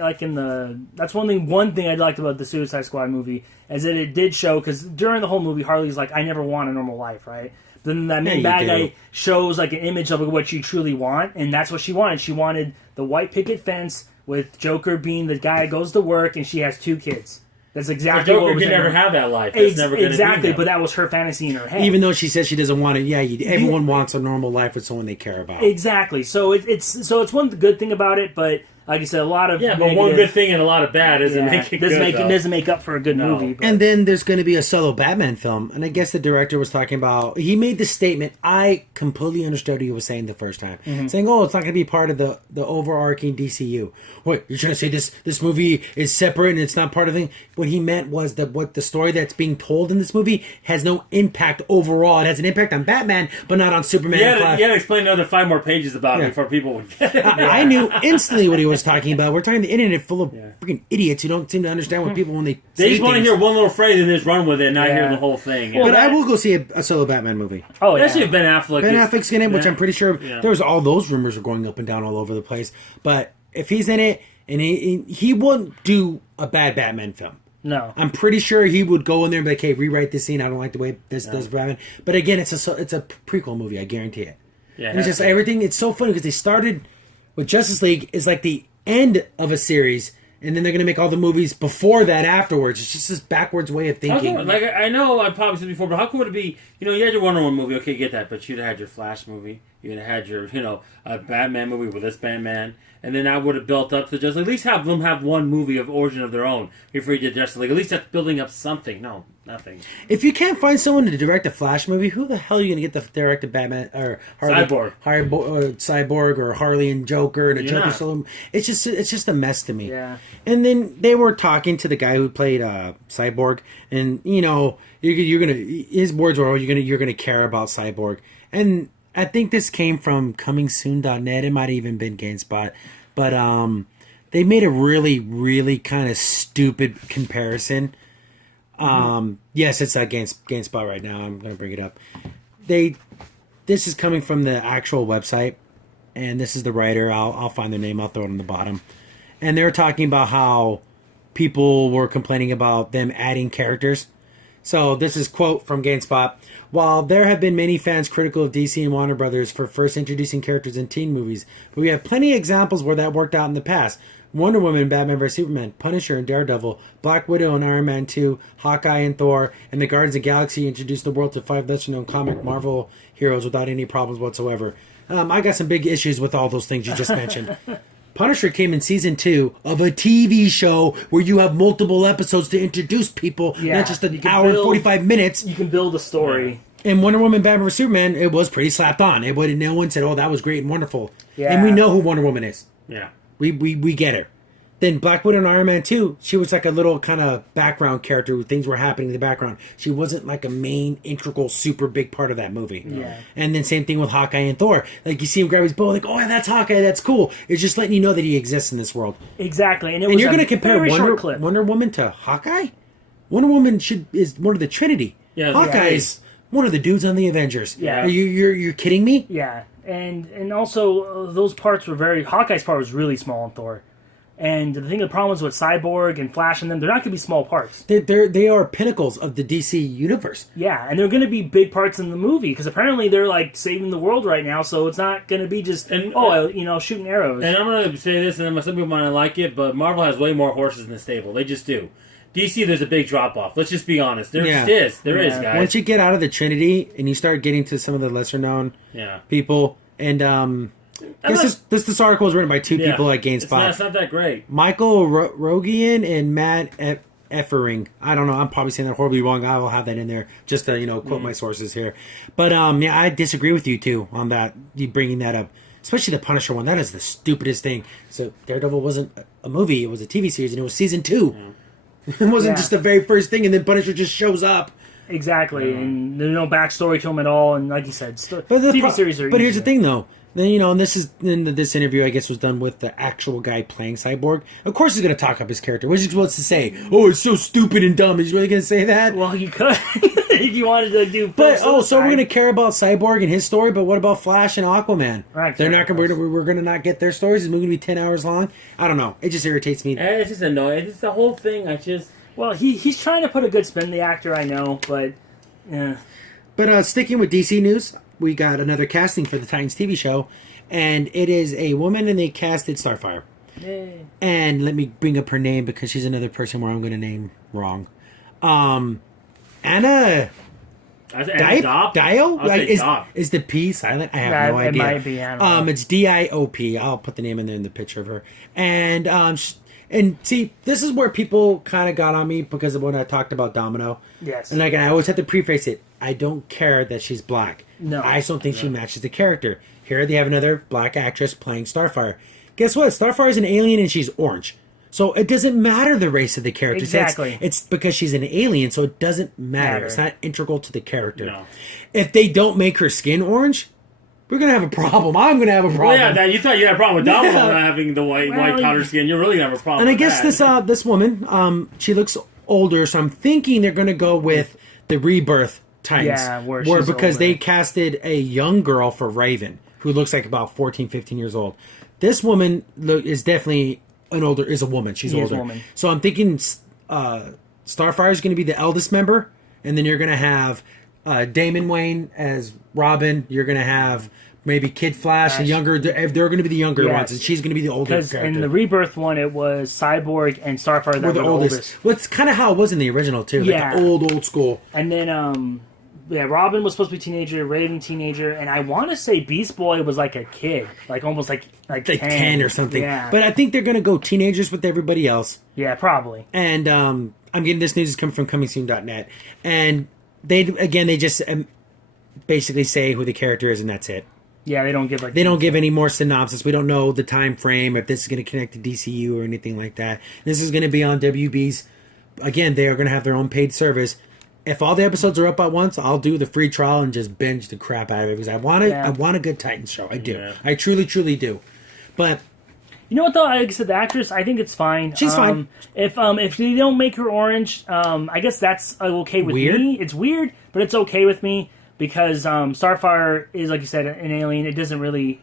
that's one thing I liked about the Suicide Squad movie is that it did show because during the whole movie Harley's like, I never want a normal life, right? Then that main bad guy shows like an image of what you truly want, and that's what she wanted. She wanted the white picket fence with Joker being the guy that goes to work, and she has 2 kids. That's exactly Joker what was can never have that life. That's never going to be but that was her fantasy in her head. Even though she says she doesn't want it, everyone wants a normal life with someone they care about. Exactly. So it's one good thing about it, but like I said, a lot of but one good thing and a lot of bad doesn't make it good. Doesn't make up for a good movie. But. And then there's going to be a solo Batman film, and I guess the director was talking about. He made the statement. I completely understood what he was saying the first time, saying, "Oh, it's not going to be part of the overarching DCU." What you're trying to say? This movie is separate and it's not part of the thing. What he meant was that what the story that's being told in this movie has no impact overall. It has an impact on Batman, but not on Superman. You had to explain another 5 more pages about it before people would get it. I knew instantly what he was talking about. We're talking the internet full of freaking idiots who don't seem to understand what people when they just want to hear one little phrase and just run with it and not hear the whole thing. But I will go see a solo Batman movie. Oh, yeah. Especially if Ben Affleck. Ben Affleck's in it, which I'm pretty sure there was all those rumors are going up and down all over the place. But if he's in it, and he won't do a bad Batman film. No. I'm pretty sure he would go in there and be like, "Hey, rewrite this scene. I don't like the way this does Batman." But again, it's a prequel movie. I guarantee it. Yeah, And it's just everything. It's so funny because they started with Justice League is like the end of a series, and then they're gonna make all the movies before that afterwards. It's just this backwards way of thinking. Like I know I probably said before, but how cool would it be? You had your Wonder Woman movie, okay, get that, but you'd have had your Flash movie, you'd have had your a Batman movie with this Batman, and then that would have built up to just at least have them have one movie of origin of their own before you did Justice League. At least that's building up something. No, nothing. If you can't find someone to direct a Flash movie, who the hell are you gonna get to direct a Batman or Cyborg or Harley and Joker and a Joker solo? It's just a mess to me. Yeah. And then they were talking to the guy who played Cyborg, and you're gonna his words were, you're gonna care about Cyborg, and I think this came from comingsoon.net. It might have even been GameSpot, but they made a really, really kind of stupid comparison. Yes, it's at GameSpot right now. I'm gonna bring it up. This is coming from the actual website, and this is the writer. I'll find their name. I'll throw it on the bottom. And they're talking about how people were complaining about them adding characters. So this is quote from GameSpot. While there have been many fans critical of DC and Warner Brothers for first introducing characters in teen movies, but we have plenty of examples where that worked out in the past. Wonder Woman, Batman vs. Superman, Punisher and Daredevil, Black Widow and Iron Man 2, Hawkeye and Thor, and the Guardians of the Galaxy introduced the world to 5 lesser-known comic Marvel heroes without any problems whatsoever. I got some big issues with all those things you just mentioned. Punisher came in season 2 of a TV show where you have multiple episodes to introduce people, not just an hour and 45 minutes. You can build a story. And Wonder Woman, Batman vs. Superman, it was pretty slapped on. No one said, "Oh, that was great and wonderful." Yeah. And we know who Wonder Woman is. Yeah. We get her. Then Black Widow and Iron Man 2, she was like a little kind of background character where things were happening in the background. She wasn't like a main, integral, super big part of that movie. Yeah. And then same thing with Hawkeye and Thor. Like you see him grab his bow, like, "Oh, yeah, that's Hawkeye, that's cool." It's just letting you know that he exists in this world. Exactly. And you're going to compare Wonder Woman to Hawkeye? Wonder Woman is one of the Trinity. Yeah, Hawkeye is one of the dudes on the Avengers. Yeah. You're kidding me? Yeah. And also, those parts were Hawkeye's part was really small in Thor. And the problem is with Cyborg and Flash and them, they're not going to be small parts. They are pinnacles of the DC universe. Yeah, and they're going to be big parts in the movie because apparently they're like saving the world right now. So it's not going to be just shooting arrows. And I'm going to say this, and some people might not like it, but Marvel has way more horses in the stable. They just do. DC, there's a big drop off. Let's just be honest. There just is. There is, guys. Once you get out of the Trinity and you start getting to some of the lesser known people, and this article was written by two people at GameSpot. It's not that great. Michael Rogian and Matt Effering. I don't know. I'm probably saying that horribly wrong. I will have that in there just to quote my sources here. But I disagree with you too on that. You bringing that up, especially the Punisher one. That is the stupidest thing. So Daredevil wasn't a movie; it was a TV series, and it was season 2. It wasn't just the very first thing, and then Punisher just shows up. Exactly, and there's no backstory to him at all. And like you said, TV series are. But here's the thing, though. Then and this interview, I guess, was done with the actual guy playing Cyborg. Of course, he's going to talk up his character. What's he supposed to say? "Oh, it's so stupid and dumb." Is he really going to say that? Well, you could if you wanted to do. But so we're going to care about Cyborg and his story. But what about Flash and Aquaman? Right, they're not going. We're going to not get their stories. It's going to be 10 hours long. I don't know. It just irritates me. It's just annoying. It's the whole thing. Well, he's trying to put a good spin. The actor, I know, but yeah. But sticking with DC news, we got another casting for the Titans TV show. And it is a woman, and they casted Starfire. Yay. And let me bring up her name because she's another person where I'm going to name wrong. Anna Diop? Is the P silent? I have no idea. It might be Anna. It's Diop. I'll put the name in there in the picture of her. And see, this is where people kind of got on me because of when I talked about Domino. Yes. And I always have to preface it. I don't care that she's black. No. I just don't think she matches the character. Here they have another black actress playing Starfire. Guess what? Starfire is an alien and she's orange. So it doesn't matter the race of the character. Exactly. It's because she's an alien, so it doesn't matter. It's not integral to the character. No. If they don't make her skin orange, we're going to have a problem. I'm going to have a problem. Well, yeah, you thought you had a problem with Domino not having the white powder skin. You're really going to have a problem with that. And I guess this woman, she looks older, so I'm thinking they're going to go with the Rebirth Titans. Yeah, because they casted a young girl for Raven, who looks like about 14, 15 years old. This woman is definitely is a woman. She's older. Woman. So I'm thinking Starfire is going to be the eldest member, and then you're going to have Damon Wayne as Robin. You're going to have maybe Kid Flash, and younger. They're going to be the younger ones, and she's going to be the older character. In the Rebirth one, it was Cyborg and Starfire that were the oldest. Well, it's kind of how it was in the original too. Like the old school. And then Robin was supposed to be teenager, Raven teenager, and I want to say Beast Boy was like a kid, like almost like 10 or something. Yeah. But I think they're going to go teenagers with everybody else. Yeah, probably. And I'm getting this news is coming from comingsoon.net, and they just basically say who the character is, and that's it. Yeah, they don't give any more synopsis. We don't know the time frame, if this is going to connect to DCU or anything like that. This is going to be on WB's. Again, they are going to have their own paid service. If all the episodes are up at once, I'll do the free trial and just binge the crap out of it because I want a good Titans show. I do. Yeah. I truly, truly do. But you know what though? Like I said, the actress, I think it's fine. She's fine. If they don't make her orange, I guess that's okay with me. It's weird, but it's okay with me. Because Starfire is, like you said, an alien. It doesn't really,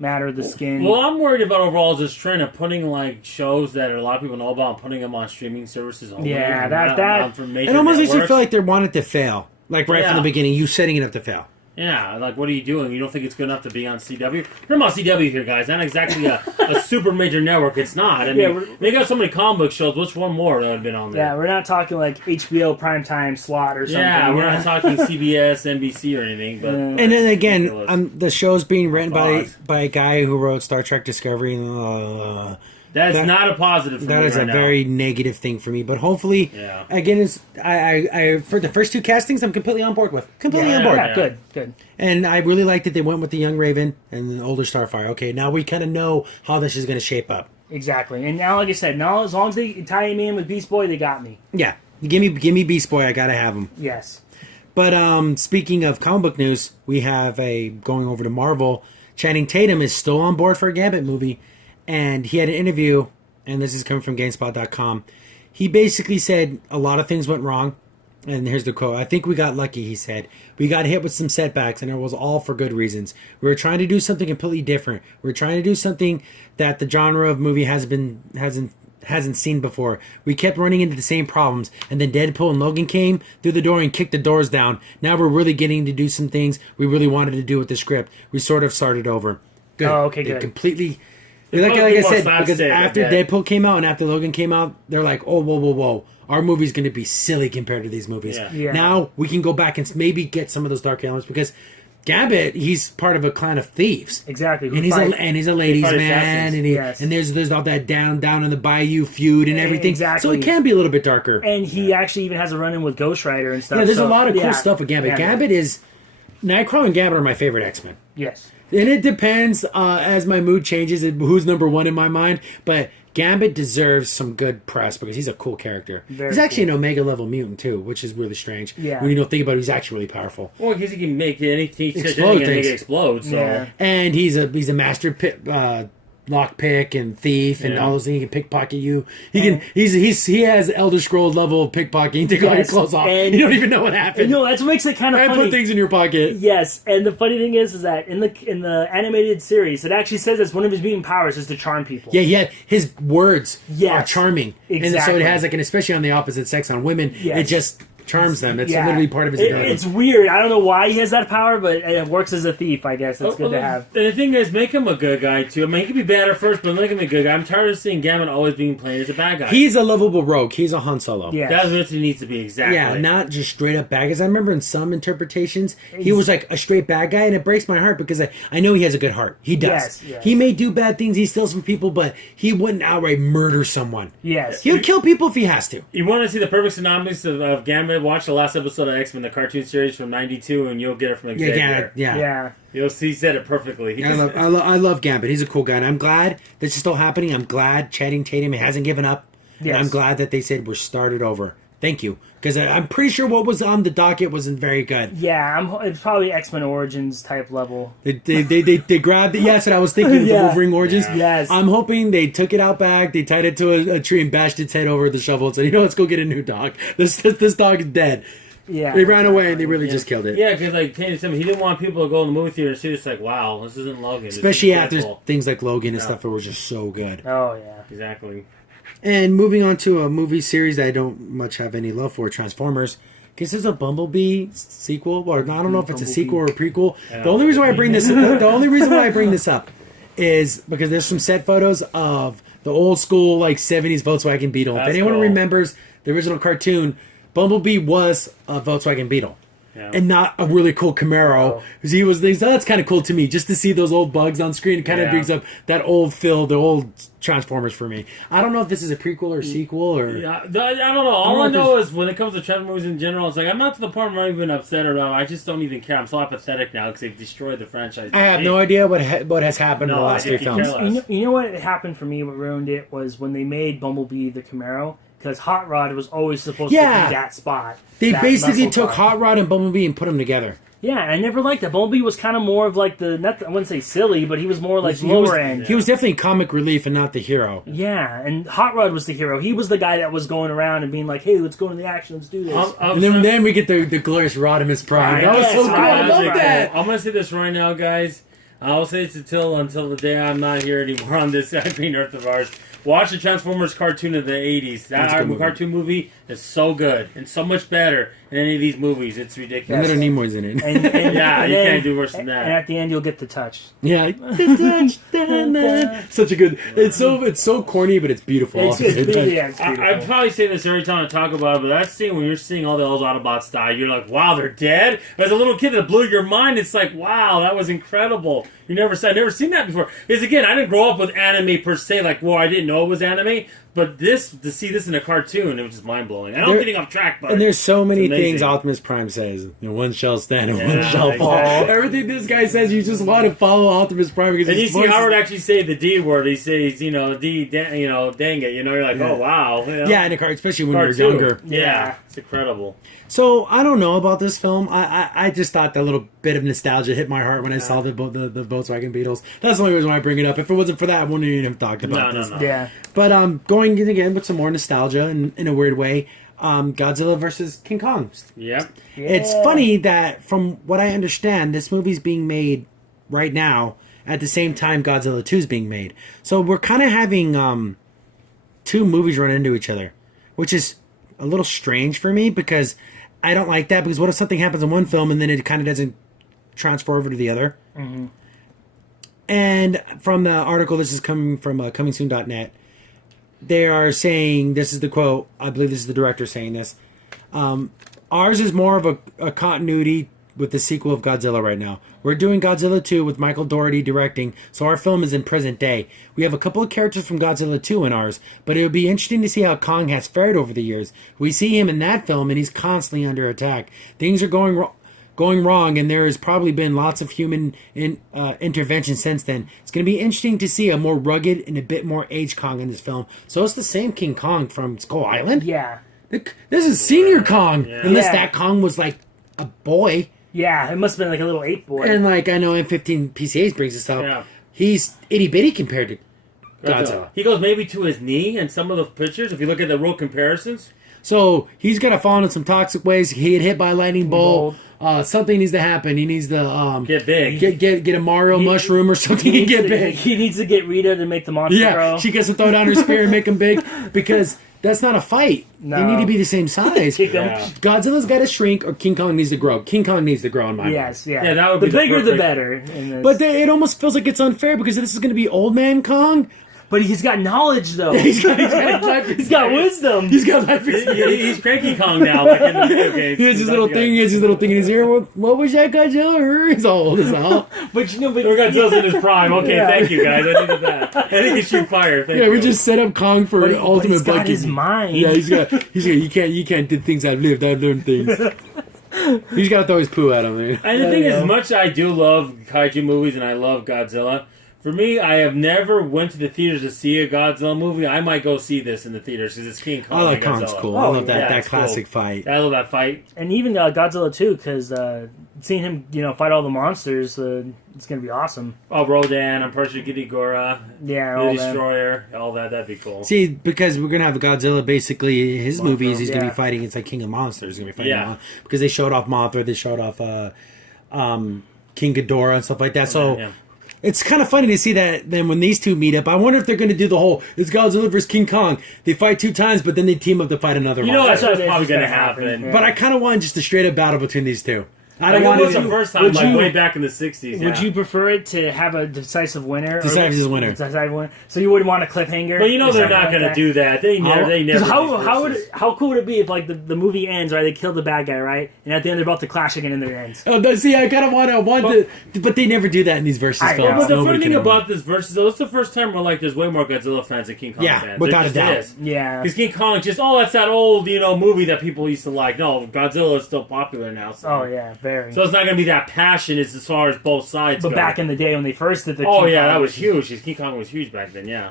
matter the skin. Well, I'm worried about overall this trend of putting like shows that a lot of people know about and putting them on streaming services only. Yeah, it almost makes you feel like they wanted to fail, like right from the beginning. You setting it up to fail. Yeah, like what are you doing? You don't think it's good enough to be on CW? We're about CW here, guys. Not exactly a super major network. It's not. I mean, they got so many comic book shows. Which one more that would have been on there? Yeah, we're not talking like HBO primetime slot or something. Yeah, we're not talking CBS, NBC, or anything. But and then again, the show's being written by a guy who wrote Star Trek Discovery. That's not a positive for me. That is a very negative thing for me. But hopefully, again, I for the first two castings, I'm completely on board with. Completely on board. Yeah, good. And I really like that they went with the young Raven and the older Starfire. Okay, now we kind of know how this is going to shape up. Exactly. And now, like I said, now as long as they tie me in with Beast Boy, they got me. Yeah. Give me Beast Boy. I got to have him. Yes. But speaking of comic book news, we have going over to Marvel. Channing Tatum is still on board for a Gambit movie. And he had an interview, and this is coming from GameSpot.com. He basically said a lot of things went wrong. And here's the quote. I think we got lucky, he said. We got hit with some setbacks, and it was all for good reasons. We were trying to do something completely different. We were trying to do something that the genre of movie hasn't seen before. We kept running into the same problems, and then Deadpool and Logan came through the door and kicked the doors down. Now we're really getting to do some things we really wanted to do with the script. We sort of started over. Good. Oh, okay, they good. Completely... Like I said, because after Deadpool came out and after Logan came out, they're like, oh, whoa. Our movie's going to be silly compared to these movies. Yeah. Now we can go back and maybe get some of those dark elements because Gambit, he's part of a clan of thieves. Exactly. And he's a ladies' man. And there's all that down in the bayou feud and everything. Exactly. So it can be a little bit darker. And he actually even has a run-in with Ghost Rider and stuff. Yeah, there's a lot of cool stuff with Gambit. Gambit is... Nightcrawler and Gambit are my favorite X-Men. Yes. And it depends as my mood changes who's number one in my mind. But Gambit deserves some good press because he's a cool character. He's actually an Omega level mutant too, which is really strange. Yeah. When you don't think about it, he's actually really powerful. Well, because he can make anything explode. Make it explode. So. Yeah. And he's a master lockpick and thief and all those things. He can pickpocket you. He has Elder Scrolls level pickpocket. He can take all your clothes off. And you don't even know what happened. No, that's what makes it kind of funny. Put things in your pocket. Yes, and the funny thing is that in the animated series, it actually says that one of his mutant powers is to charm people. Yeah. His words are charming. Exactly. And so it has and especially on the opposite sex, on women, it just charms them. It's literally part of his ability. It's weird. I don't know why he has that power, but it works as a thief, I guess. It's good to have. And the thing is, make him a good guy, too. I mean, he could be bad at first, but make him a good guy. I'm tired of seeing Gambit always being played as a bad guy. He's a lovable rogue. He's a Han Solo. Yes. That's what he needs to be, exactly. Yeah, not just straight up bad guys. I remember in some interpretations, he was like a straight bad guy, and it breaks my heart because I know he has a good heart. He does. Yes. He may do bad things, he steals from people, but he wouldn't outright murder someone. Yes. He'll kill people if he has to. You want to see the perfect synopsis of Gambit? Watch the last episode of X-Men, the cartoon series from '92, and you'll get it from Xavier. Yeah. You'll see, he said it perfectly. I love Gambit. He's a cool guy, and I'm glad this is still happening. I'm glad Channing Tatum hasn't given up, and I'm glad that they said we're started over. Thank you, because I'm pretty sure what was on the docket wasn't very good. Yeah, it's probably X-Men Origins type level. They grabbed it. Yes, and I was thinking the Wolverine Origins. Yeah. Yes. I'm hoping they took it out back. They tied it to a tree and bashed its head over with the shovel and said, let's go get a new dog. This dog is dead. Yeah. They ran away and they really just killed it. Yeah, because he didn't want people to go in the movie theater and see this like, wow, this isn't Logan. Especially after things like Logan and stuff that were just so good. Oh, yeah. Exactly. And moving on to a movie series that I don't much have any love for, Transformers. Guess there's a Bumblebee sequel, or I don't know if it's a sequel or a prequel. The only reason why I bring this, the only reason why I bring this up, is because there's some set photos of the old school like 70s Volkswagen Beetle. If That's anyone cool. remembers the original cartoon, Bumblebee was a Volkswagen Beetle. Yeah. And not a really cool Camaro. Because that's kind of cool to me, just to see those old bugs on screen. It kind of Yeah. brings up that old feel, the old Transformers for me. I don't know if this is a prequel or sequel or. Yeah, I don't know. All I know is when it comes to Transformers movies in general, it's like I'm not to the point where I'm even upset or no. I just don't even care. I'm so apathetic now because they've destroyed the franchise. I have no idea what has happened in No, the last I three think you films. care less. You know what happened for me? What ruined it was when they made Bumblebee the Camaro, because Hot Rod was always supposed to Yeah. be that spot. They that basically muscle took car. Hot Rod and Bumblebee and put them together. Yeah, and I never liked that. Bumblebee was kind of more of like I wouldn't say silly, but he was more like lower end. He was definitely comic relief and not the hero. Yeah, and Hot Rod was the hero. He was the guy that was going around and being like, "Hey, let's go into the action. Let's do this." And then we get the glorious Rodimus Prime. That was Yes, so cool. I Rodimus love Prime. that. I'm gonna say this right now, guys. I'll say this until the day I'm not here anymore on this green earth of ours. Watch the Transformers cartoon of the 80s. That's a That good movie. cartoon movie is so good and so much better than any of these movies. It's And ridiculous. Little Nimoy's in it. And Yeah, you then- can't do worse than that. And at the end, you'll get the touch. Yeah, such a good. It's so corny, but it's beautiful. It's beautiful. I probably say this every time I talk about it, but that scene when you're seeing all those Autobots die, you're like, wow, they're dead? As a little kid, that blew your mind. It's like, wow, that was incredible. I've never seen that before. Because again, I didn't grow up with anime per se, like, well, I didn't know it was anime, but to see this in a cartoon, it was just mind-blowing. I know I'm getting off track, but And there's so many it's amazing. things Optimus Prime says. One shall stand and one Yeah, shall fall. exactly. Everything this guy says, you just want to follow Optimus Prime because And you his see voice is- Howard actually say the D word. He says, dang it. You're like, oh, wow. Yeah, in a car, especially when Cartoon. you're younger. Yeah, it's incredible. So I don't know about this film. I just thought that little bit of nostalgia hit my heart when I saw the Volkswagen Beetles. That's the only reason why I bring it up. If it wasn't for that, I wouldn't even have talked about this. No. Yeah. But going in again with some more nostalgia in a weird way, Godzilla versus King Kong. Yep. It's funny that from what I understand, this movie's being made right now at the same time Godzilla 2 is being made. So we're kind of having two movies run into each other, which is a little strange for me because I don't like that, because what if something happens in one film and then it kind of doesn't transfer over to the other? Mm-hmm. And from the article, this is coming from comingsoon.net, they are saying, this is the quote, I believe this is the director saying this, ours is more of a continuity with the sequel of Godzilla right now. We're doing Godzilla 2 with Michael Dougherty directing, so our film is in present day. We have a couple of characters from Godzilla 2 in ours, but it would be interesting to see how Kong has fared over the years. We see him in that film, and he's constantly under attack. Things are going wrong, and there has probably been lots of human intervention since then. It's going to be interesting to see a more rugged and a bit more aged Kong in this film. So it's the same King Kong from Skull Island? Yeah. This is Senior Kong, unless Yeah. that Kong was like a boy. Yeah, it must have been like a little ape boy. And like I know M15 PCAs brings this up, Yeah. he's itty bitty compared to Godzilla. He goes maybe to his knee in some of the pictures, if you look at the real comparisons. So he's gonna fall into some toxic ways. He get hit by a lightning bolt. Something needs to happen. He needs to Get big. get a Mario mushroom or something and get big. He needs to get Rita to make the monster Yeah, grow. she gets to throw down her spear and make him big, because that's not a fight. No. They need to be the same size. Kick him. Yeah. Godzilla's got to shrink, or King Kong needs to grow. King Kong needs to grow in my mind. Yes, yeah. Yeah, that would the be the bigger the perfect- better. In this. But it almost feels like it's unfair, because this is going to be old man Kong. But he's got knowledge though. He's got life He's got wisdom. He's got life experience. He's Cranky Kong now. Like in the video games. He has his little thing. He has his little thing in his ear. What was that Godzilla? He's all old as hell. But you know, but We got Godzilla's in his prime. Okay, Yeah. thank you guys. I needed that. I think he shoot fire. Thank Yeah, you. we just set up Kong for but ultimate he's got biking. his mind. Yeah, he's got. You can't do things I've lived. I've learned things. He's got to throw his poo at him. Man. And the thing is, as much as I do love kaiju movies and I love Godzilla, for me, I have never went to the theaters to see a Godzilla movie. I might go see this in the theaters because it's King Kong. I like and Kong's Godzilla. cool. Oh, I love that yeah, it's classic cool. fight. I love that fight. And even Godzilla too, because seeing him, fight all the monsters, it's gonna be awesome. Oh, Rodan, I'm pretty sure Ghidorah, Yeah, the all that. Destroyer, all that. That'd be cool. See, because we're gonna have Godzilla. Basically, his movies, he's gonna yeah. be fighting. It's like King of Monsters. He's gonna be fighting. Yeah. Because they showed off Mothra. They showed off King Ghidorah and stuff like that. So. Yeah. It's kind of funny to see that then when these two meet up. I wonder if they're going to do the whole it's Godzilla versus King Kong. They fight 2 times, but then they team up to fight another You know monster. that's what probably it's going to gonna happen, happen. yeah. But I kind of want just a straight up battle between these two. I Like, don't it want was to. the first time, would like you- way back in the 60s. Would yeah. you prefer it to have a decisive winner? Decisive winner. Decisive winner. So you wouldn't want a cliffhanger? But you know or they're something not like going to that? do that. They never. They never. 'Cause do how cool would it be if like the movie ends, right? They kill the bad guy, right? And at the end they're about to clash again and it ends. Oh, no, see, I kind of want to, but they never do that in these versus I know. films. But the Nobody funny thing can- about this versus, though, it's the first time where like there's way more Godzilla fans than King Kong Yeah, fans. without It a just doubt. is. Yeah. Because King Kong just that's that old movie that people used to like. No, Godzilla is still popular now. So. Oh yeah, very. So it's not going to be that passion as far as both sides but go. back in the day when they first did the Oh King yeah, Kong that was versus- huge. 'Cause King Kong was huge back then. Yeah,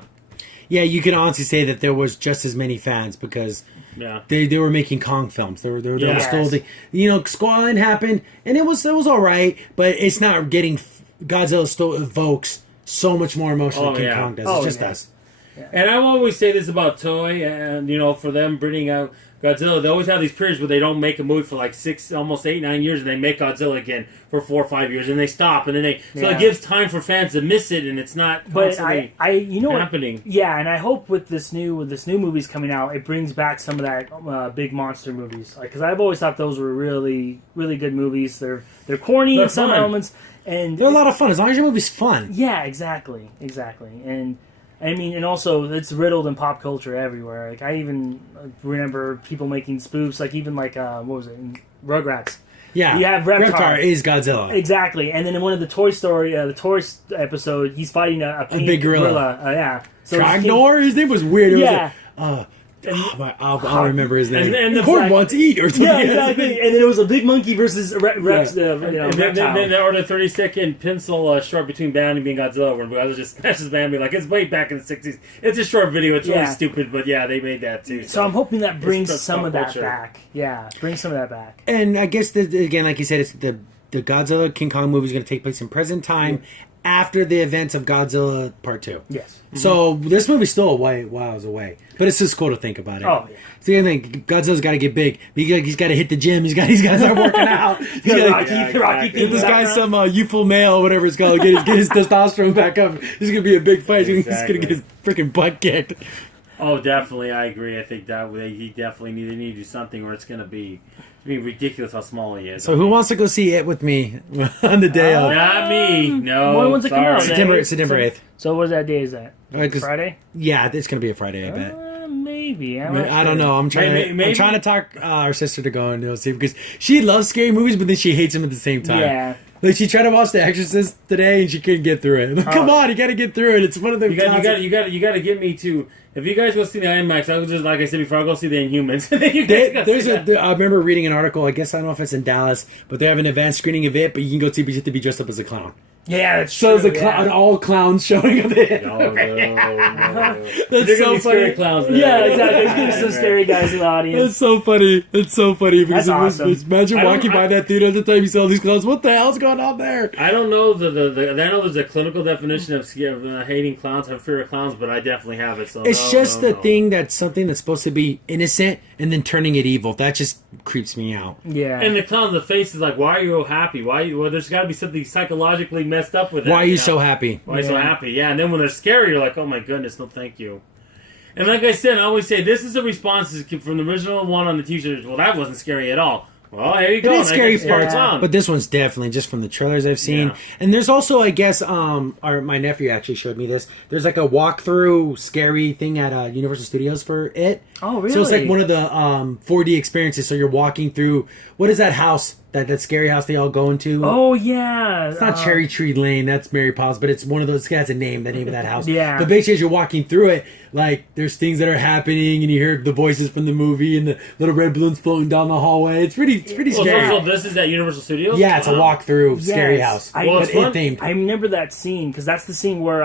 Yeah, you can honestly say that there was just as many fans because yeah. they were making Kong films. They were Yes. still Skull Island happened and it was all right, but it's not getting Godzilla still evokes so much more emotion than King yeah. Kong does. Oh, It just yeah. does. And I always say this about Toei, and for them bringing out Godzilla, they always have these periods where they don't make a movie for like 6, almost 8, 9 years, and they make Godzilla again for 4 or 5 years, and they stop, and then it Yeah. gives time for fans to miss it, and it's not But constantly I you know what? happening. Yeah, and I hope with this new movies coming out, it brings back some of that big monster movies. Because I've always thought those were really really good movies. They're corny They're in some fun. elements, and They're a lot of fun as long as your movie's fun. yeah, exactly, and. I mean, and also it's riddled in pop culture everywhere. Like I even remember people making spoofs, like even like what was it, Rugrats? Yeah, You have Reptar. is Godzilla. Exactly, and then in one of the Toy Story, episode, he's fighting a pink big gorilla. Yeah, so Tragnor, his name was weird. It Yeah. was I'll remember his name. And the Corn fact- wants to eat or something. Yeah, exactly. And then it was a big monkey versus Rex. Yeah. And then there were the 30-second pencil short between Bambi and Godzilla, where Godzilla just smashes Bambi. Like, it's way back in the 60s. It's a short video. It's really Yeah. stupid, but yeah, they made that too. So I'm hoping that brings It's some pop of that culture. back. Yeah, bring some of that back. And I guess again, like you said, it's the Godzilla King Kong movie is going to take place in present time after the events of Godzilla Part 2. Yes. So this movie's still a whiles away, but it's just cool to think about it. Oh, yeah. See, I think Godzilla's got to get big. He's got to hit the gym. He's got to start working out. He's The gotta- Rocky, Yeah, the Rocky exactly. theme Get this in the guy background. some youthful male, whatever it's called. Get his testosterone back up. This is gonna be a big fight. He's Exactly. gonna get his freaking butt kicked. Oh, definitely, I agree. I think that he definitely need to do something, or it's going to be ridiculous how small he is. So who wants to go see it with me on the day of Not me. No. When does it come out? sorry. September 8th? So what that day is that? Alright, 'cause- Friday? Yeah, it's gonna be a Friday. I bet. Maybe. I don't know. I'm trying. Maybe- I'm trying to talk our sister to go and see because she loves scary movies, but then she hates them at the same time. Yeah. Like she tried to watch The Exorcist today and she couldn't get through it. Like, come on, you got to get through it. It's one of the. You got to get me to. If you guys go see the IMAX, I'll just like I said before, I'll go see the Inhumans. And then you guys go see that. I remember reading an article. I guess I don't know if it's in Dallas, but they have an advanced screening of it. But you can go see, but you have to be dressed up as a clown. Yeah, that's So true. it's an all clowns showing up there. No, no, no. That's They're so gonna be scary funny. clowns. Yeah, exactly. There's gonna be some scary guys in the audience. It's so funny. It's so funny because That's awesome. imagine I don't- walking by that theater at the time you see all these clowns. What the hell's going on there? I don't know I know there's a clinical definition of hating clowns, have fear of clowns, but I definitely have it. So It's no, just no, the no. thing that's something that's supposed to be innocent and then turning it evil. That just creeps me out. Yeah. And the clown, the face is like, why are you happy? Well, there's got to be something psychologically messed up with that. Why are you know? so happy? Why are you so Yeah. happy? Yeah, and then when they're scary, you're like, oh my goodness, no thank you. And like I said, I always say, this is a response from the original one on the t-shirt. Well, that wasn't scary at all. Well, here you It go. is scary Next parts, clown. but this one's definitely just from the trailers I've seen. Yeah. And there's also, I guess, my nephew actually showed me this. There's like a walkthrough scary thing at Universal Studios for it. Oh, really? So it's like one of the 4D experiences. So you're walking through what is that house? That scary house they all go into? Oh yeah. It's not Cherry Tree Lane, that's Mary Poppins, but it's one of those. It has a name, the name of that house. Yeah. But basically, as you're walking through it, like there's things that are happening, and you hear the voices from the movie, and the little red balloons floating down the hallway. It's pretty Well, scary. so this is at Universal Studios? Yeah, it's a Wow. walkthrough scary Yes. house. I- Well, but it's fun. it themed. I remember that scene because that's the scene where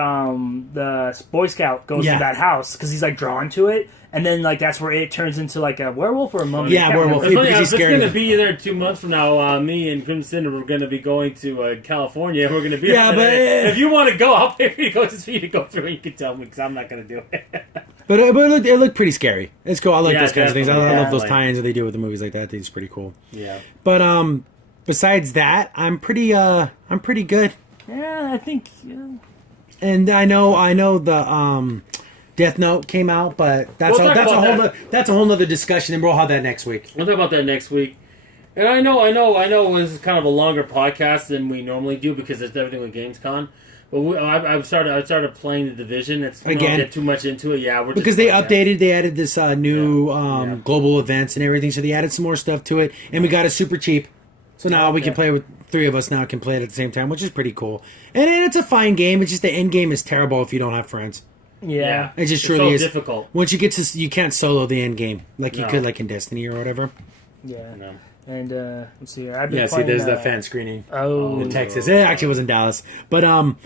the Boy Scout goes Yeah. to that house because he's like drawn to it, and then like that's where it turns into like a werewolf or a mummy. Yeah, I can't werewolf. remember. It's funny, Because if he's it's scared going of to be there 2 months from now, me and Crimson are going to be going to California. We're going to be Yeah, there. but- if you want to go, I'll pay for you to go just for you to go through it. You can tell me because I'm not going to do it. But it looked pretty scary. It's cool. I like Yeah, those kinds of things. I definitely. love those Yeah. tie-ins that they do with the movies like that. I think it's pretty cool. Yeah. But besides that, I'm pretty good. Yeah, I think. And I know the Death Note came out, but that's We'll talk that's a about whole that. that's a whole nother discussion, and we'll have that next week. We'll talk about that next week. And I know this is kind of a longer podcast than we normally do because it's everything with Gamescom. But I started playing the Division. We don't Again. get too much into it. Yeah, we're just Because they playing, updated, they added this new Yeah. global events and everything, so they added some more stuff to it, and we got it super cheap. So now we can play with three of us now can play it at the same time, which is pretty cool. And it's a fine game. It's just the end game is terrible if you don't have friends. Yeah. It just It's truly so is difficult. Once you get to, you can't solo the end game like you No. could like in Destiny or whatever. Yeah. No. And let's see here. I've been Yeah, see, playing, there's the fan screening Oh. in Texas. It actually was in Dallas, but and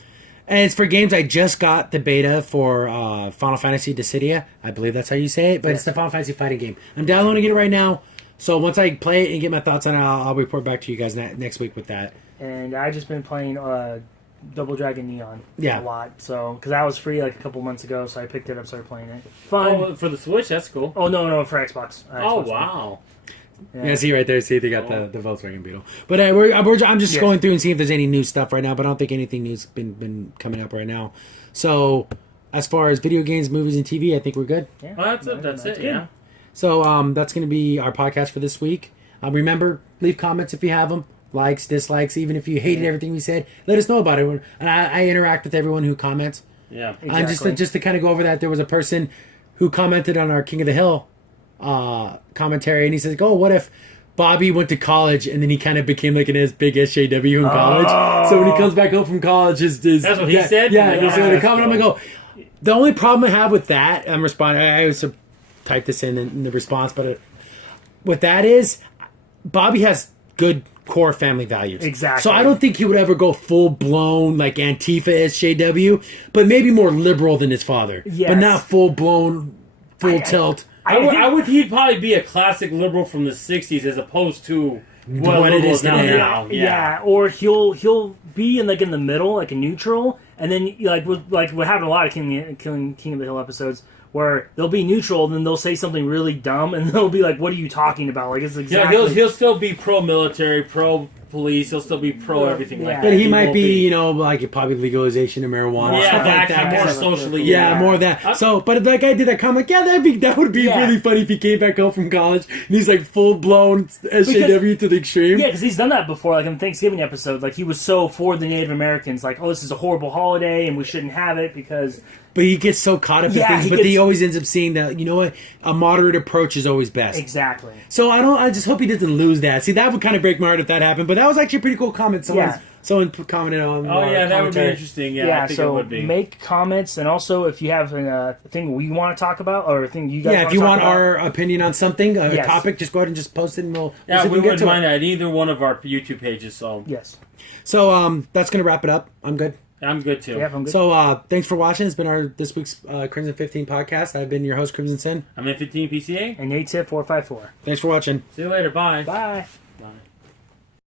it's for games. I just got the beta for Final Fantasy Dissidia. I believe that's how you say it, but it's the Final Fantasy fighting game. I'm downloading it right now. So once I play it and get my thoughts on it, I'll report back to you guys next week with that. And I just been playing Double Dragon Neon Yeah. a lot. So because that was free like a couple months ago, so I picked it up, started playing it. Fun. Oh, for the Switch, that's cool. Oh no, for Xbox. Oh Xbox. wow. Yeah, see right there. See, they got the Volkswagen Beetle. But I'm just going through and seeing if there's any new stuff right now. But I don't think anything new's been coming up right now. So as far as video games, movies, and TV, I think we're good. Yeah. Well, that's it. good. Yeah. So that's going to be our podcast for this week. Remember, leave comments if you have them. Likes, dislikes, even if you hated everything we said. Let us know about it. And I interact with everyone who comments. Yeah. And just to kind of go over that, there was a person who commented on our King of the Hill commentary, and he says, "Oh, what if Bobby went to college and then he kind of became like an as big SJW in college? So when he comes back home from college, his That's what he said? Yeah, Yeah, that's what he that's commented. I'm like, oh, the only problem I have with that, I'm responding. I always type this in the response, but with that is Bobby has good core family values. Exactly. So I don't think he would ever go full blown like Antifa SJW, but maybe more liberal than his father. Yes. But not full blown, full tilt. I would. He'd probably be a classic liberal from the '60s, as opposed to What it liberal is now. today. Now. Yeah, or he'll be in in the middle, like a neutral, and then like what happened a lot of King of the Hill episodes, where they'll be neutral, and then they'll say something really dumb, and they'll be like, "What are you talking about?" Like it's exactly. Yeah, he'll still be pro-military, pro-police. He'll still be pro-everything Yeah. like that. But he might won't be, like probably legalization of marijuana, Yeah, stuff like actually that. more socially. Yeah, more of that. So, but that guy did that comment. Yeah, that would be Yeah. really funny if he came back home from college and he's like full blown SJW to the extreme. Yeah, because he's done that before, like in the Thanksgiving episode. Like he was so for the Native Americans, like, "Oh, this is a horrible holiday, and we shouldn't have it because." But he gets so caught up in Yeah, things. he But gets- he always ends up seeing that, you know what? A moderate approach is always best. Exactly. So I just hope he doesn't lose that. See, that would kind of break my heart if that happened. But that was actually a pretty cool comment. Someone commented on. Oh yeah, that would be commentary. interesting. Yeah, I think it so would be. make comments, and also if you have a thing we want to talk about, or a thing you guys Yeah, if want you to want talk about, our opinion on something, a Yes. topic, just go ahead and just post it, and we'll. Yeah, see if we can get wouldn't to it. mind that at either one of our YouTube pages. So yes, So that's gonna wrap it up. I'm good. I'm good too. yep, I'm good. So thanks for watching. It's been this week's Crimson 15 podcast. I've been your host, Crimson Sin. I'm in 15 PCA. and Native 454. Thanks for watching. See you later. Bye. Bye.